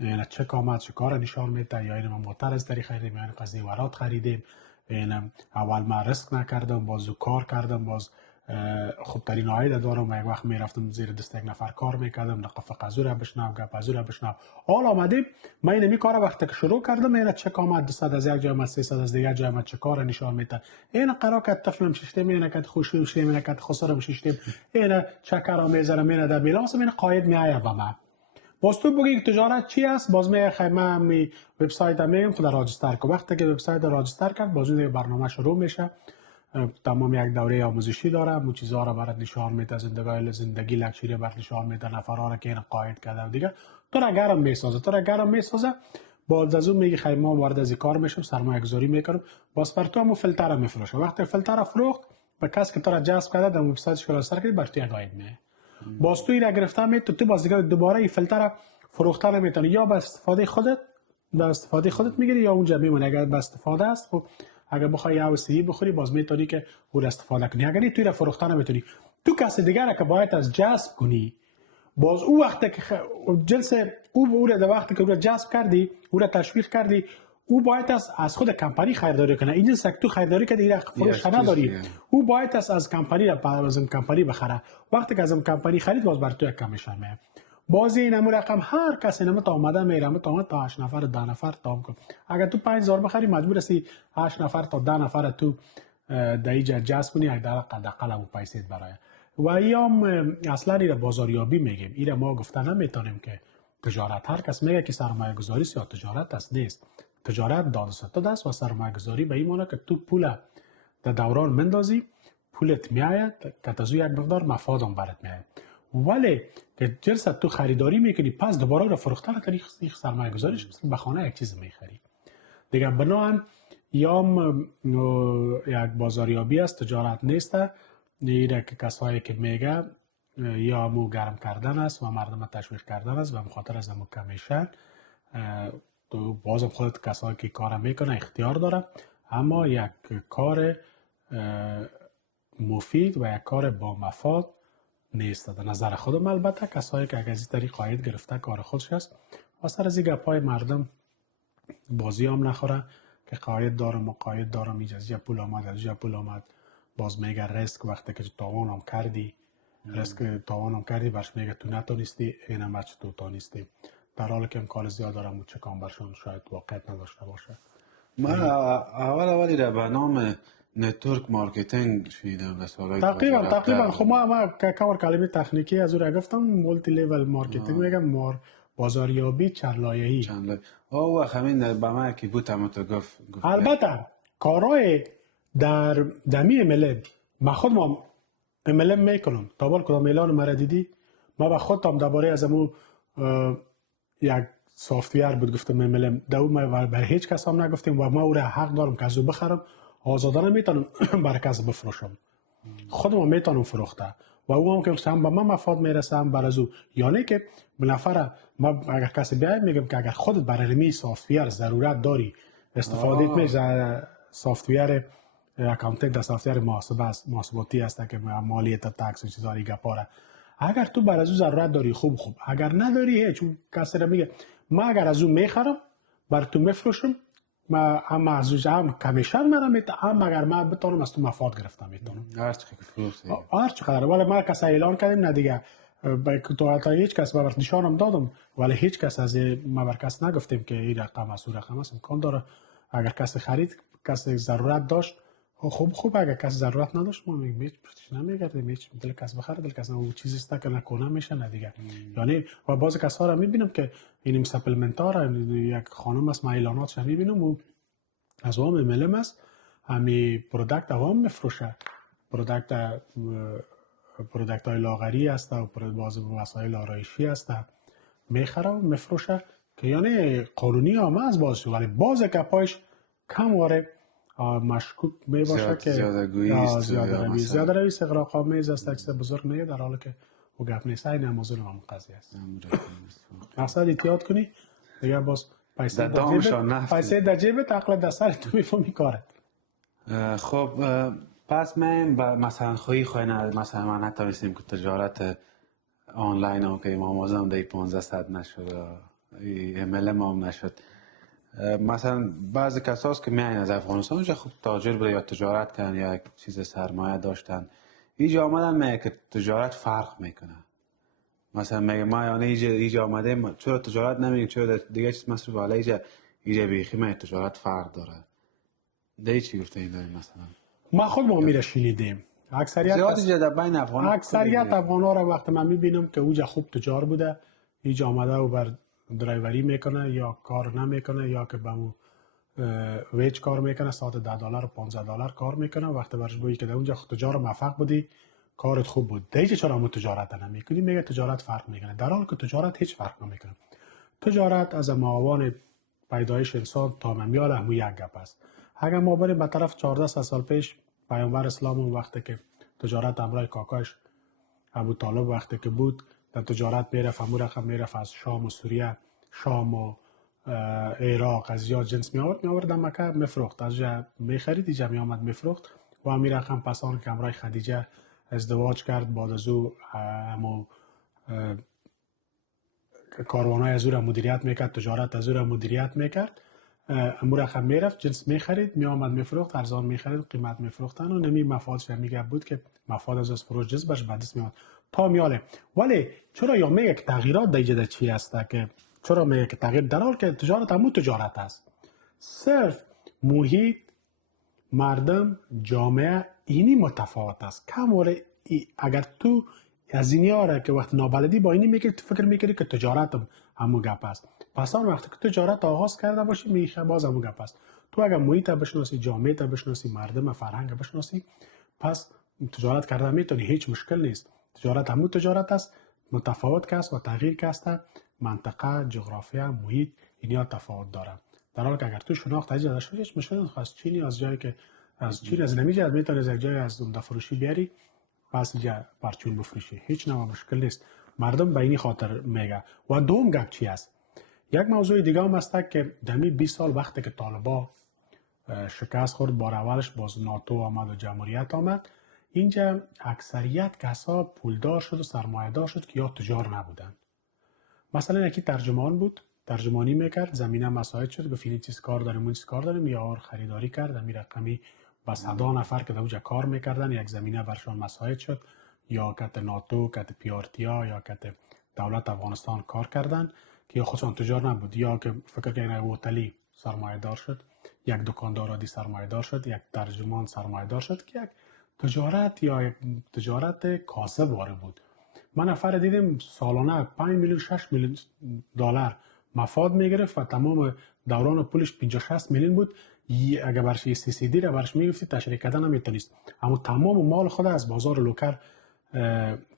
یعنی چه آمد چه کار نشان میده، یا این ما موتر از داری خریدیم، یعنی قضیه ورات خریدیم، اول ما رسک نکردم باز کار کردم، باز خب ترین عاید دارم و یک وقت میرفتم زیر دست یک نفر کار میکردم، نقف قزور بشنو گپ قزور بشنو. حال آمدیم من این کار وقتی که شروع کردم این چک آمد 200 از یک جای آمد 300 از دیگر جای آمد چه کار نشان میده. این قرار که طفلم شیشتم این که خوشم شیم این که خسرم شیشتم این چکر میذارم این در بیلاس این قاید میآید به من. باز تو بگی تجارت چی است، باز می خیمه می وبسایت میگم خود راجستر که وقتی که وبسایت راجستر کرد باز اون برنامه شروع میشه. تمام یک دوره آموزشی داره، مو چیزا را برات نشان میده، زندگی لکچری برات نشان میده، نفرها را که این قاید کرده دیگه تو را گرم میسازه. باز از اون میگی خیمه وارد از کار میشم سرمایه گذاری میکنم، باز بر تو هم فیلتر میفروشه. وقتی فیلتر فروخت به کس که تو را جذب کرده در وبسایتش راجستر کردی بر تو یک عاید میاد. باز تو را گرفته می تو باز دیگه دوباره این فیلتر فروخته نمیتونی، یا به استفاده خودت میگیری یا اونجا میمونه. اگر به استفاده است خب اگر بخوای یه وسیله بخوری باز میتونی که او را استفاده کنی، اگر توی را فروخته نمیتونی. تو کسی دیگر که باید از جذب کنی باز او وقتی که جلسه او را در وقتی که او را جذب کردی او را تشویق کردی او باید از خود کمپانی خریداری کنه. این جنس تو خریداری که دیگه فروش نداری او باید از کمپانی بخره. وقتی که از کمپانی خرید باز بر تو یک کمیشن میاد. بازی اینم رقم هر کسی نمت آمده میرم تا 8 نفر 10 نفر تام کن. اگر تو 5000 بخری مجبور هستی 8 نفر تا 10 نفر تو در اینجا جذب کنی، یک دقیقاً اون پیسه برای و ایام اصلا این بازاریابی میگیم. این ما گفتن نمیتونیم که تجارت هر کس میگه که سرمایه گذاری یا تجارت است. نیست. تجارت داد ستاد است و سرمایه گذاری به این معنی که تو پول در دوران مندازی پولت میآید که از یک مقدار مفاد هم برات میآید، ولی که جلسه تو خریداری میکنی پس دوباره رو فروختن کنی سرمایه گذاریش مثل به خانه یک چیز میخری دیگه. بنابراین یام یک بازاریابی است، تجارت نیست. این که کسایی که میگه یا مو گرم کردن است و مردم تشویق کردن است و مخاطر از مو کمیشن. تو بازم خودت کسایی که کار میکنه اختیار داره، اما یک کار مفید و یک کار با مفاد نیست. در نظر خودم البته کسایی که از این طریق قاید گرفته کار خودش است و سر از این گپای مردم بازی هم نخوره که قاید دارم و قاید دارم اینجا پول آمد از پول آمد. باز میگه ریسک وقتی که تاوان هم کردی برش میگه تو نتونستی اینم بچه تو تانستی، در حالی که امکان زیاد دارم و چه کام برشون شاید واقعیت نداشته باشه. من اولی را به نام نتورک مارکتینگ شنیدم در سالهای تقریبا خب ما کار کلمه تکنیکی از او را گفتم مولتی لیول مارکتینگ میگم بازاریابی چند لایه‌ای. او همین به من که بود هم تو گفت البته کارهای در دمی MLM ما خودم MLM میکنم. تا بال کدام اعلان مرا دیدی ما به خودم درباره از امو یک سافتویر بود گفتم MLM دو ما برای هیچ کس هم نگفتیم و ما او را حق دارم که از او بخرم آزادانه میتونم برای کس بفروشم. خودم میتونم فروخته و او هم که هم به من مفاد میرسه هم برای او. یعنی که به نفر ما اگر کسی بیاید میگم که اگر خودت برای می سافتویر ضرورت داری استفاده میشه سافتویر اکاونتینگ سافتویر محاسباتی است که مالیات تکس و چیزایی گپاره، اگر تو برای از او ضرورت داری خوب اگر نداری هیچ کسی را میگه ما اگر از او میخرم بر تو میفروشم هم از اوج هم کمیشن مرا هم اگر من بتونم از تو مفاد گرفتم میتونم هر چقدر که فروختی. هر چقدر. ولی ما کسی اعلان کردیم نه دیگه، تا هیچ کس بر نشانم دادم ولی هیچ کس از ما بر کس نگفتیم که این رقم است اون رقم است. امکان داره اگر کسی خرید، کسی ضرورت داشت خوب اگر کسی ضرورت نداشت ما میگیم هیچ پشتش نمیگردیم، هیچ دل کس بخره دل کس اون چیزی است که نکنه میشه نه دیگه. یعنی و بعضی کسا را میبینم که این سپلمنت ها را یک خانم است، ما اعلاناتش میبینم و از وام ملم است همی پروداکت وام میفروشه، پروداکت های لاغری است و بعضی وسایل آرایشی است میخره و میفروشه که یعنی قانونی هم از بازش، ولی باز کپایش کم واره مشکوک می باشه که زیاده روی استغراق آمیز است، اکثر بزرگ نیه در حالی که او گپ نیست. این موضوع هم قضیه است. مقصد احتیاط کنی دیگه باز پیسه در جیبت عقل در سر تو میفهمی کارت. خب پس من مثلا خواهی مثلا من نتوانستیم که تجارت آنلاین هم که امام آزم در 1500 نشد ایمیل ما هم نشد. مثلا بعضی کساست که میاین از افغانستان اونجا خب تاجر بوده یا تجارت کردن یا یک چیز سرمایه داشتن، اینجا آمدن میگه که تجارت فرق میکنه. مثلا میگه ما یعنی اینجا آمده چرا تجارت نمیگه، چرا دیگه چیز مصرف والا اینجا بیخی من تجارت فرق داره. دیگه چی گفته این داریم؟ مثلا ما خود ما میره شنیدیم اکثریت افغانا را وقتی من میبینم که اوجا خوب تجار بوده اینجا آمده و بر درایوری میکنه یا کار نمیکنه یا که بمو ویج کار میکنه، ساعت $10 و $15 کار میکنه. وقتی برش بگی که در اونجا تجار موفق بودی کارت خوب بود دیگه چرا همون تجارت نمیکنی؟ میگه تجارت فرق میکنه، در حالی که تجارت هیچ فرق نمیکنه. تجارت از معاون پیدایش انسان تا ممیال همون یک گپ است. اگر ما بریم به طرف 1400 سال پیش پیامبر اسلام اون وقتی که تجارت همراه کاکاش ابو طالب وقتی که بود در تجارت میرفت، همون رقم میرفت از شام و سوریه، شام و عراق از یا جنس میآورد در مکه میفروخت، از جا میخرید اینجا میآمد میفروخت و همین رقم پسان که همراه خدیجه ازدواج کرد بعد از او همو کاروانای از او را مدیریت میکرد، تجارت از او را مدیریت میکرد، امور رقم میرفت جنس میخرید میآمد میفروخت، ارزان میخرید قیمت میفروختن و نمی مفادش میگه بود که مفاد از فروش جذبش بعدش میاد تا میاله. ولی چرا یا میگه که تغییرات در اینجا چی است که چرا میگه که تغییر در حال که تجارت همون تجارت است، صرف محیط مردم جامعه اینی متفاوت است. کم ولی اگر تو از این یاره که وقت نابلدی با اینی میگه تو فکر میکنی که تجارت همون گپ است، پس آن وقتی که تجارت آغاز کرده باشی میشه باز همون گپ است. تو اگر محیط بشناسی، جامعه بشناسی، مردم فرهنگ بشناسی، پس تجارت کردن میتونی، هیچ مشکل نیست. تجارت همون تجارت است، متفاوت است و تغییر است، منطقه، جغرافیا، محیط اینیا تفاوت داره. در حالی که اگر تو شناخت از جای شدی هیچ مشکل نیست. از چینی از جایی که از چین از نمیجه میتونی از یک جای از عمده فروشی بیاری پس اینجا پرچون بفروشی، هیچ نوع مشکل نیست. مردم به اینی خاطر میگه. و دوم گپ چی است؟ یک موضوع دیگه هم است که دمی 20 سال وقتی که طالبا شکست خورد بار اولش باز ناتو آمد و جمهوریت آمد، اینجا اکثریت کسا پولدار شد و سرمایه دار شد که یا تجار نبودن. مثلا یکی ترجمان بود، ترجمانی میکرد، زمینه مساعد شد گفت این چیز کار داریم اون چیز کار داریم، یا خریداری کرد می رقمی با 100 نفر که در اونجا کار میکردن یک زمینه برشان مساعد شد، یا کت ناتو، کت پیارتیا یا کت دولت افغانستان کار کردن که خودشان تجار نبود، یا که فکر کنید هتلی سرمایه دار شد، یک دکاندار عادی سرمایه دار شد، یک ترجمان سرمایه دار شد که یک تجارت یا یک تجارت کاسب واره بود. من نفر دیدیم سالانه 5 میلیون 6 میلیون دلار مفاد میگرفت و تمام دوران پولش 50-60 میلیون بود. اگر برش CCD را برش میگفتی تشریح کردن نمیتونست، اما تمام مال خود از بازار لوکل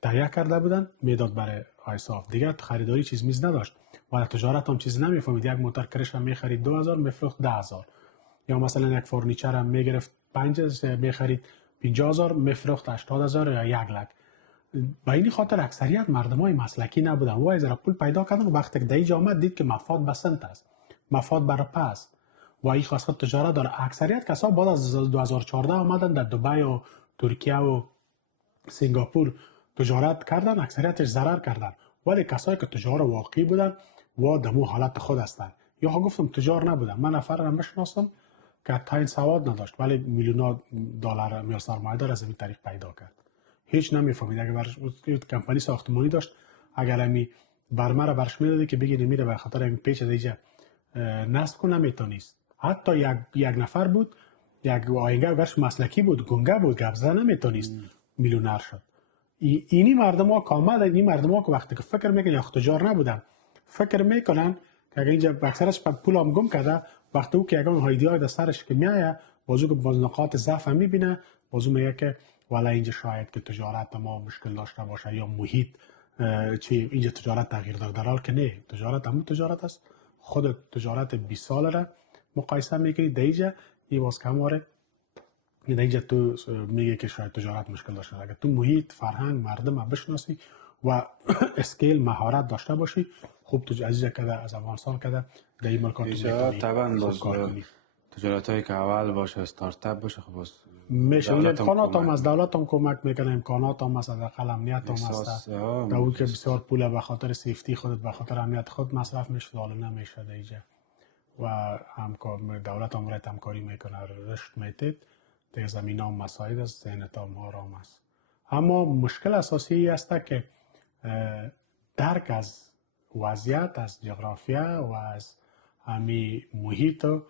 تهیه کرده بودن میداد برای آیساف. دیگه خریداری چیز میز نداشت و تجارت هم چیز نمیفهمید. یک موتور کرش هم میخرید 2000 میفروخت 10000، یا مثلا یک فرنیچر هم میگرفت 5000 میخرید 50000 میفروخت 80000 یا 1 لک. به این خاطر اکثریت مردمای مسلکی نبودن و از پول پیدا کردن و وقتی که دیج آمد دید که مفاد بسنت است، مفاد برپا است و این خاصه تجارت داره. اکثریت کسا بعد از 2014 آمدن در دبی و ترکیه و سنگاپور تجارت کردن، اکثریتش ضرر کردن، ولی کسایی که تجار واقعی بودن و دمو حالت خود هستن. یا گفتم تجار نبودم. من نفر را میشناسم که تعیین سواد نداشت ولی میلیون دلار یا سرمایه دار از این طریق پیدا کرد. هیچ نمیفهمید. اگر کمپانی ساختمانی داشت، اگر امی برمه را برش میدادی که بگی نمیره به خاطر این پیچ از اینجا نصب کنه نمیتونست. حتی یک نفر بود، یک آینگه برش مسلکی بود، گنگه بود، گپ زدن نمیتونست، میلیونر شد. اینی مردم ها کامل، این مردم ها که وقتی که فکر میکنن یا تجار نبودن، فکر میکنن که اگر اینجا اکثرش پول هم گم کرده، وقتی او که یکم ایده در سرش که میایه، بازو که باز نقاط ضعف میبینه، بازو میگه که والا اینجا شاید که تجارت ما مشکل داشته باشه یا محیط چی اینجا تجارت تغییر داره. در حال که نه، تجارت همون تجارت است. خود تجارت 20 ساله را مقایسه میکنی دیجا این باز کماره. اینجا تو میگه که شاید تجارت مشکل داشته. اگر تو محیط، فرهنگ، مردم بشناسی و اسکیل، مهارت داشته باشی، خوب تو عزیز کده از افغانستان کده در این ملکات میتونی طبعا باز تجارت هایی که اول باشه، استارتاپ باشه، خب باز میشه. امکانات هم از دولت هم کمک میکنه، امکانات هم از حداقل امنیت هم هست. داوود که بسیار پول به خاطر سیفتی خودت، به خاطر امنیت خود مصرف میشه، حالا نمیشه دیگه. و دولت هم رایت همکاری میکنه، رشد میتید در زمین هم مساعد است، ذهنت هم آرام است. اما مشکل اساسی ای است که درک از وضعیت، از جغرافیا و از همی محیط و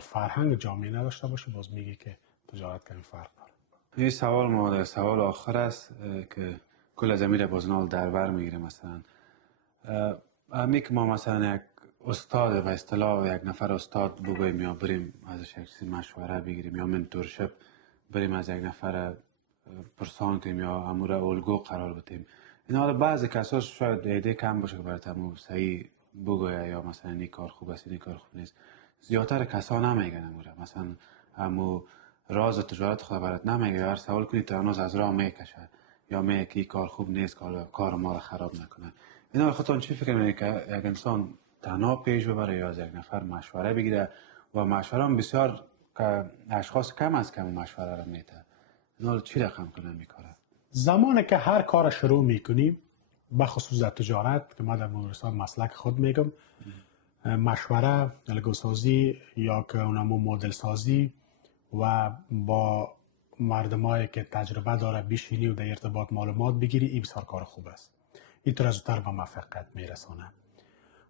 فرهنگ جامعه نداشته باشه، باز میگه که تجارت کمی فرق داره. این سوال ما سوال آخر است که کل از امیر بازنال در بر میگیره. مثلا همی که ما مثلا یک استاد به اصطلاح یک نفر استاد بگوییم یا بریم ازش یک چیزی مشوره بگیریم یا منتورشپ بریم از یک نفر پرسان کنیم یا امور الگو قرار بدیم، این حالا بعضی کسا شاید ایده کم باشه که برات همون صحیح بگویه یا مثلا این کار خوب است این کار خوب نیست. زیادتر کسا نمیگن اموره، مثلا همون راز تجارت خود برات نمیگه. هر سوال کنی تو هنوز از راه میکشه یا میگه که این کار خوب نیست، کار ما رو خراب نکنه. اینا خودتون چی فکر میکنید که یک انسان تنها پیش ببره یا از یک نفر مشوره بگیره؟ و مشوره هم بسیار که اشخاص کم از کم مشوره رو میده. اینا چی رقم کنه میکاره؟ زمانی که هر کار شروع میکنیم، بخصوص در تجارت که ما در مدرسان مسلک خود میگم، مشوره، الگوسازی یا که اونمو مدل سازی و با مردمایی که تجربه داره بشینی و در ارتباط معلومات بگیری، این بسیار کار خوب است. این تو زودتر به موفقیت میرسانه.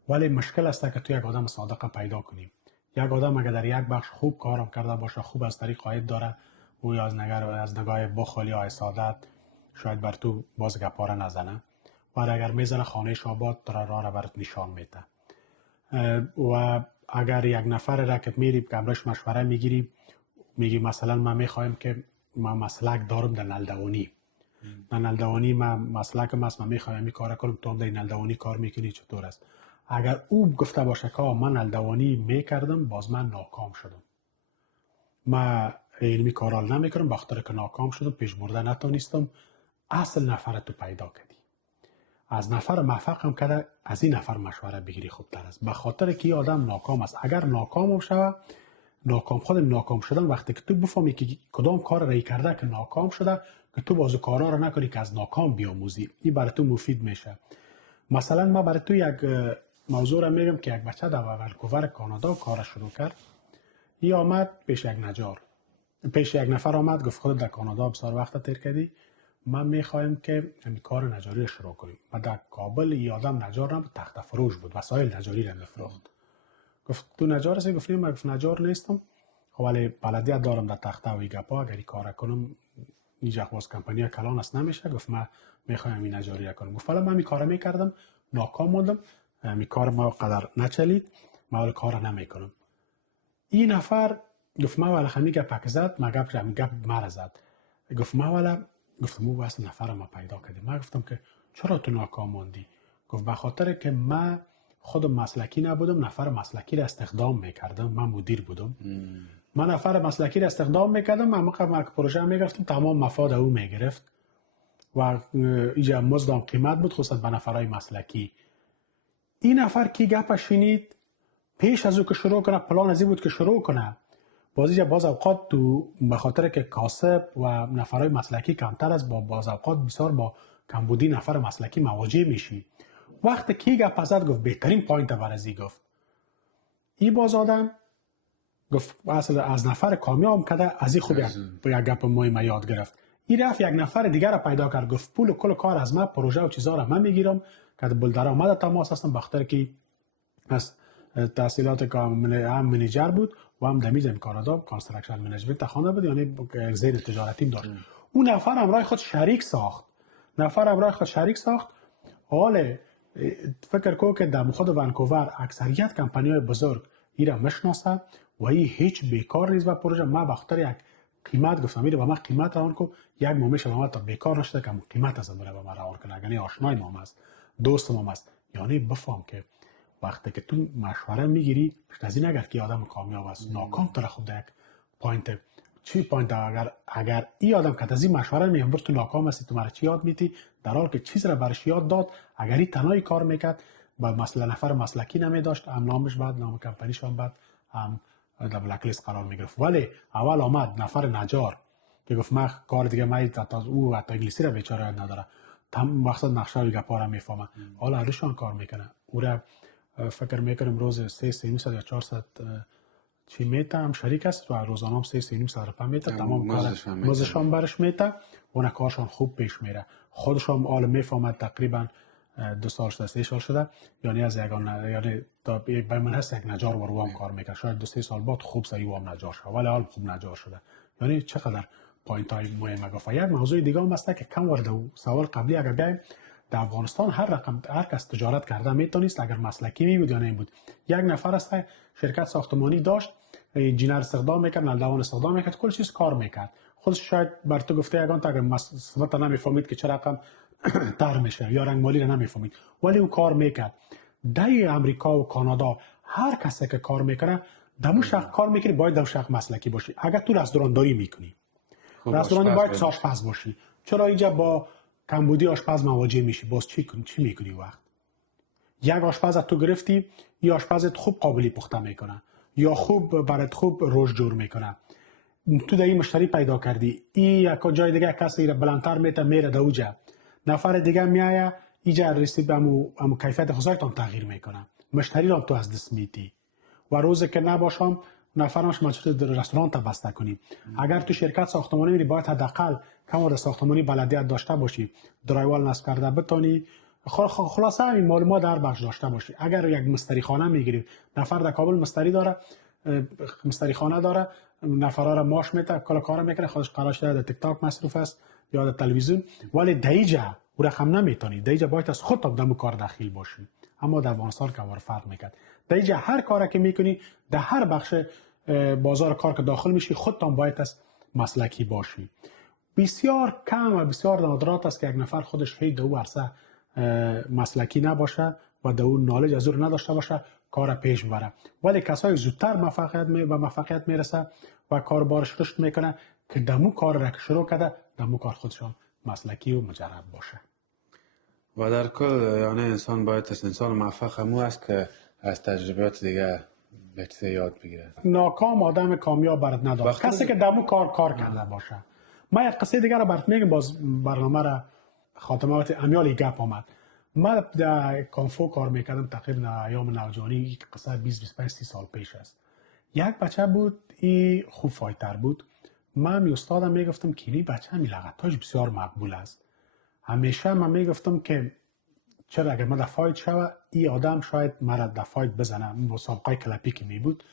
ولی مشکل است که تو یک آدم صادق پیدا کنیم. یک آدم اگر در یک بخش خوب کارم کرده باشه، خوب از طریق قاید داره، او از نگاه بخل یا حسادت شاید بر تو باز گپاره نزنه، و اگر میزنه خانهش آباد در راه را برات نشان میده. و اگر یک نفر را که میری کمرش مشوره میگیری، میگی مثلا من میخوایم که من مسلک دارم در نلدوانی، در نلدوانی من مسلکم است، من میخوایم این کار کنم، تو هم در نلدوانی کار میکنی، چطور است؟ اگر او گفته باشه که من نلدوانی میکردم باز من ناکام شدم، من علمی کارال نمیکنم بخاطر که ناکام شدم، پیش برده نتونستم، اصل نفر تو پیدا کردی. از نفر موفق هم کرده، از این نفر مشوره بگیری خوبتر است، به خاطر که این آدم ناکام است. اگر ناکام هم شود، خود ناکام شدن وقتی که تو بفهمی که کدام کار رای کرده که ناکام شده، که تو بازو کارا رو نکنی که از ناکام بیاموزی، این برای تو مفید میشه. مثلا ما برای تو یک موضوع را میگم که یک بچه در ونکوور کانادا کار شروع کرد. این آمد پیش یک نفر آمد گفت خود در کانادا بسیار وقت تیر کردی، من میخوایم که این کار نجاری رو شروع کنیم. و در کابل این آدم نجار نبود، تخته فروش بود، وسایل نجاری را میفروخت. گفت تو نجار هستی؟ گفتم من نجار نیستم، ولی بلدیت دارم در تخته و گپا، اگر این کار کنم اینجا باز کمپانی کلان است نمیشه. گفت من میخوایم این نجاری کنم. گفت من این کارو میکردم، ناکام موندم، این کار ما قدر نچلید، من کار نمیکنم. این نفر گفت من ولی خمی گپ زد، ما گپ مرا زد. گفت من ولی گفتم او واسه نفر ما پیدا کردیم. من گفتم که چرا تو ناکام موندی؟ گفت به خاطر که من خودم مسلکی نبودم، نفر مسلکی را استخدام میکردم، من مدیر بودم. من نفر مسلکی را استخدام میکردم، من موقع پروژه میگرفتم تمام مفاد او میگرفت و اینجا مزدم قیمت بود، خصوصا به نفرای مسلکی. این نفر کی گپ شنید، پیش از او که شروع کنه پلان ازی بود که شروع کنه، باز اوقات تو به خاطر که کاسب و نفرای مسلکی کمتر از باز اوقات بسیار با کمبودی نفر مسلکی مواجه میشی. وقت کی گپ زد گفت بهترین پوینت برازی گفت این باز آدم گفت اصلا از نفر کامیاب کده از این خوب یک گپ مهم یاد گرفت. این رفت یک نفر دیگر را پیدا کرد، گفت پول و کل کار از من، پروژه و چیزا را من میگیرم که بل درآمد تماس هستم. بخاطر که از تحصیلات که هم منیجر بود و هم دمیز کانادا کانستراکشن منیجمنت خانه بود، یعنی زیر تجارتیم داشت. اون نفر همراه خود شریک ساخت. حال فکر کو که در خود ونکوور اکثریت کمپانی‌های بزرگ ایرا میشناسه و این هیچ بیکار نیست و پروژه. ما بخاطر یک قیمت گفتم میره و ما قیمت آن کو یک مومیش ما تا بیکار نشده که قیمت از بره و ما را کنه، یعنی آشنای ما است، دوست ما است. یعنی بفهم که وقتی که تو مشوره میگیری پیش از این اگر که آدم کامیاب است ناکام تو را خود یک پوینت چی پوینت اگر این آدم که از این مشوره میام تو ناکام هستی تو مرا چی یاد میتی، در حالی که چیز را برش یاد داد اگر این تنهایی کار میکرد با مثلا نفر مسلکی نمی داشت، هم نامش بعد نام کمپانیش هم بعد هم در بلک لیست قرار میگرفت. ولی اول آمد نفر نجار که گفت من کار دیگه من تا او حتی انگلیسی را بیچاره نداره، تمام مقصد نقشه و گپا را میفهمه. حالا هرشون کار میکنه. او را فکر میکنم روز 300 یا 400 چی میته هم شریک است و روزانه هم 300 روپیه میته، تمام کار مزدشان برش میته و اون کارشان خوب پیش میره. خودشان حالا میفهمد تقریبا 2 سال شده 3 سال شده، یعنی از یعنی تا به من هست یک نجار و روام کار میکنه، شاید 2-3 سال بعد خوب سری وام نجار شده، ولی حال خوب نجار شده. یعنی چقدر پوینت های مهمه. گفت یک موضوع دیگه هم هست که کم ورده سوال قبلی اگر گیم در افغانستان هر کس تجارت کرده میتونست اگر مسلکی می بود یا نه بود. یک نفر است شرکت ساختمانی داشت، انجینر استخدام میکرد، نلدوان استخدام میکرد، کل چیز کار میکرد. خودش شاید بر تو گفته یگان تا اگر مسئله نمیفهمید که چرا رقم تر میشه یا رنگ مالی رو نمیفهمید، ولی او کار میکرد. در امریکا و کانادا هر کسی که کار میکنه دمو شخص کار میکنی باید دمو شخص مسلکی باشی. اگر تو رستوران داری میکنی رستوران باید آشپز باشی. چرا اینجا با کمبودی آشپز مواجه میشی؟ باز چی میکنی وقت؟ یک آشپز تو گرفتی، یا آشپزت خوب قابلی پخته میکنه یا خوب برات خوب روش جور میکنه، تو در این مشتری پیدا کردی، این یک جای دیگه کسی را بلندتر میره در اوجا، نفر دیگه میایه اینجا رسید به امو کیفیت خودتان تغییر میکنه، مشتری را تو از دست میدی و روزی که نباشم نفرش مجبور در رستوران تا بسته کنی. اگر تو شرکت ساختمانی میری باید حداقل کمر ساختمانی بلدیت داشته باشی، درایوال نصب کرده بتونی، خلاصه همین معلومات در بخش داشته باشی. اگر یک مستری خانه میگیری، نفر در کابل مستری داره، مستری خانه داره، نفرها را ماش میده، کلا کار میکنه، خودش قراش در تیک تاک مصروف است یا در تلویزیون، ولی دیجا او رقم نمیتونی. دیجا باید از خودت دم کار داخل باشی. اما در افغانستان که فرق میکرد، دیجا هر کاری که میکنی در هر بخش بازار کار که داخل میشی خودت باید از مسلکی باشی. بسیار کم و بسیار نادرات است که یک نفر خودش هیچ دو عرصه مسلکی نباشه و در اون نالج از اون نداشته باشه کار پیش بره. ولی کسای زودتر موفقیت میرسه و کاربارش رشد میکنه که دمو کار را که شروع کرده دمو کار خودشان مسلکی و مجرب باشه. و در کل یعنی انسان باید انسان موفق همو است که از تجربیات دیگه به چیز یاد بگیره. ناکام آدم کامیاب برات نداره، کسی که دمو کار کرده باشه. من یک قصه دیگه رو برات میگم، باز برنامه را خاتمه وقت امیالی گپ آمد. من در کانفو کار میکردم تقریبا ایام نوجوانی، یک قصه 20-25-30 سال پیش است. یک بچه بود، این خوب فایتر بود. من می استادم میگفتم که این بچه می لغتاش بسیار مقبول است. همیشه من میگفتم که چرا اگر من دفایت شوه این آدم شاید مرا دفایت بزنه. مسابقه کلپی که می بود،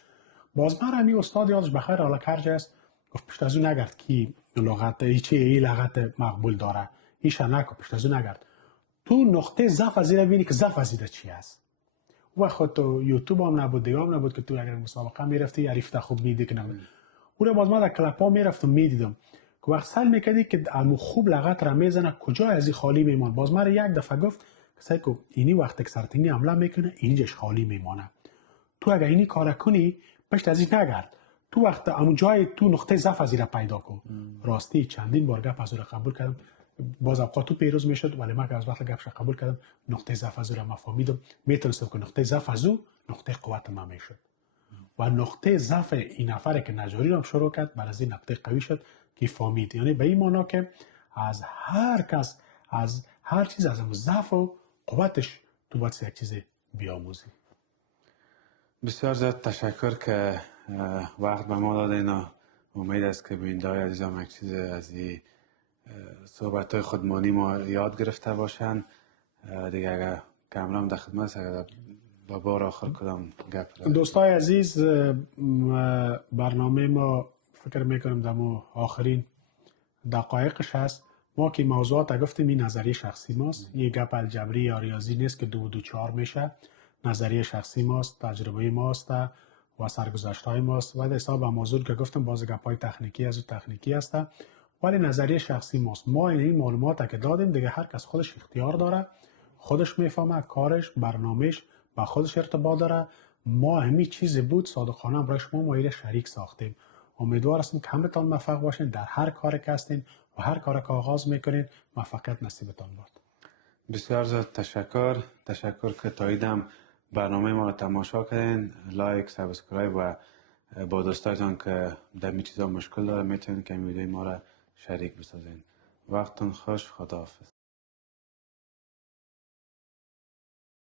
باز من می استاد یادش بخیر حالا کرج است، گفت پشت از اون نگرد که لغت این لغت مقبول داره، ایشا نکن، پشت از اون نگرد. تو نقطه ضعف از این بینی که ضعف از این چی است. و خود تو یوتیوب هم نبود، دیگه هم نبود که تو اگر مسابقه میرفتی عریفته خوب میدی که نبود. اون باز ما در کلپا میرفتم میدیدم که وقت سال میکردی که امو خوب لغت را میزنه کجا از این خالی میمان. باز من یک دفعه گفت که اینی وقتی که سرتینی حمله میکنه اینجاش خالی میمانه. تو اگر اینی کار کنی پشت از این نگرد، تو وقت امو جای تو نقطه ضعف از این پیدا کن. راستی چندین بار گپ از او قبول کردم، باز اوقات تو پیروز میشد، ولی من از وقت گپش قبول کردم نقطه ضعف از او را مفهمیدم، میتونستم که نقطه ضعف از او نقطه قوت من میشد و نقطه ضعف این نفر که نجاری را شروع کرد بر از این نقطه قوی شد که فهمید. یعنی به این معنا که از هر کس از هر چیز از ضعف و قوتش تو باید یک چیز بیاموزی. بسیار زیاد تشکر که وقت به ما دادین و امید است که بیننده‌های عزیزم یک چیز از این صحبت‌های خودمانی ما یاد گرفته باشن. دیگه اگر کاملا در خدمت است، اگر با بار آخر کدام گپ دارید. دوستای عزیز، برنامه ما فکر میکنم در آخرین دقایقش هست. ما که موضوعات گفتیم این نظریه شخصی ماست، یه گپ الجبری یا ریاضی نیست که 2 و 2 4 میشه. نظریه شخصی ماست، تجربه ماست و سرگذشت های ماست و حساب موضوع که گفتم باز گپ های تکنیکی از تکنیکی هست، ولی نظریه شخصی ماست. ما این معلومات که دادیم دیگه هر کس خودش اختیار داره، خودش میفهمه، کارش برنامهش با خودش ارتباط داره. ما همین چیزی بود صادقانه برای شما ما شریک ساختیم. امیدوار هستم که همتان موفق باشین در هر کاری که هستین و هر کاری که آغاز میکنین موفقیت نصیبتان باد. بسیار زیاد تشکر که تاییدم برنامه ما رو تماشا کردین. لایک، سابسکرایب و با دوستایتان که در می چیزا مشکل داره میتونین که این ویدیو ما را شریک بسازین. وقتتون خوش. خداحافظ.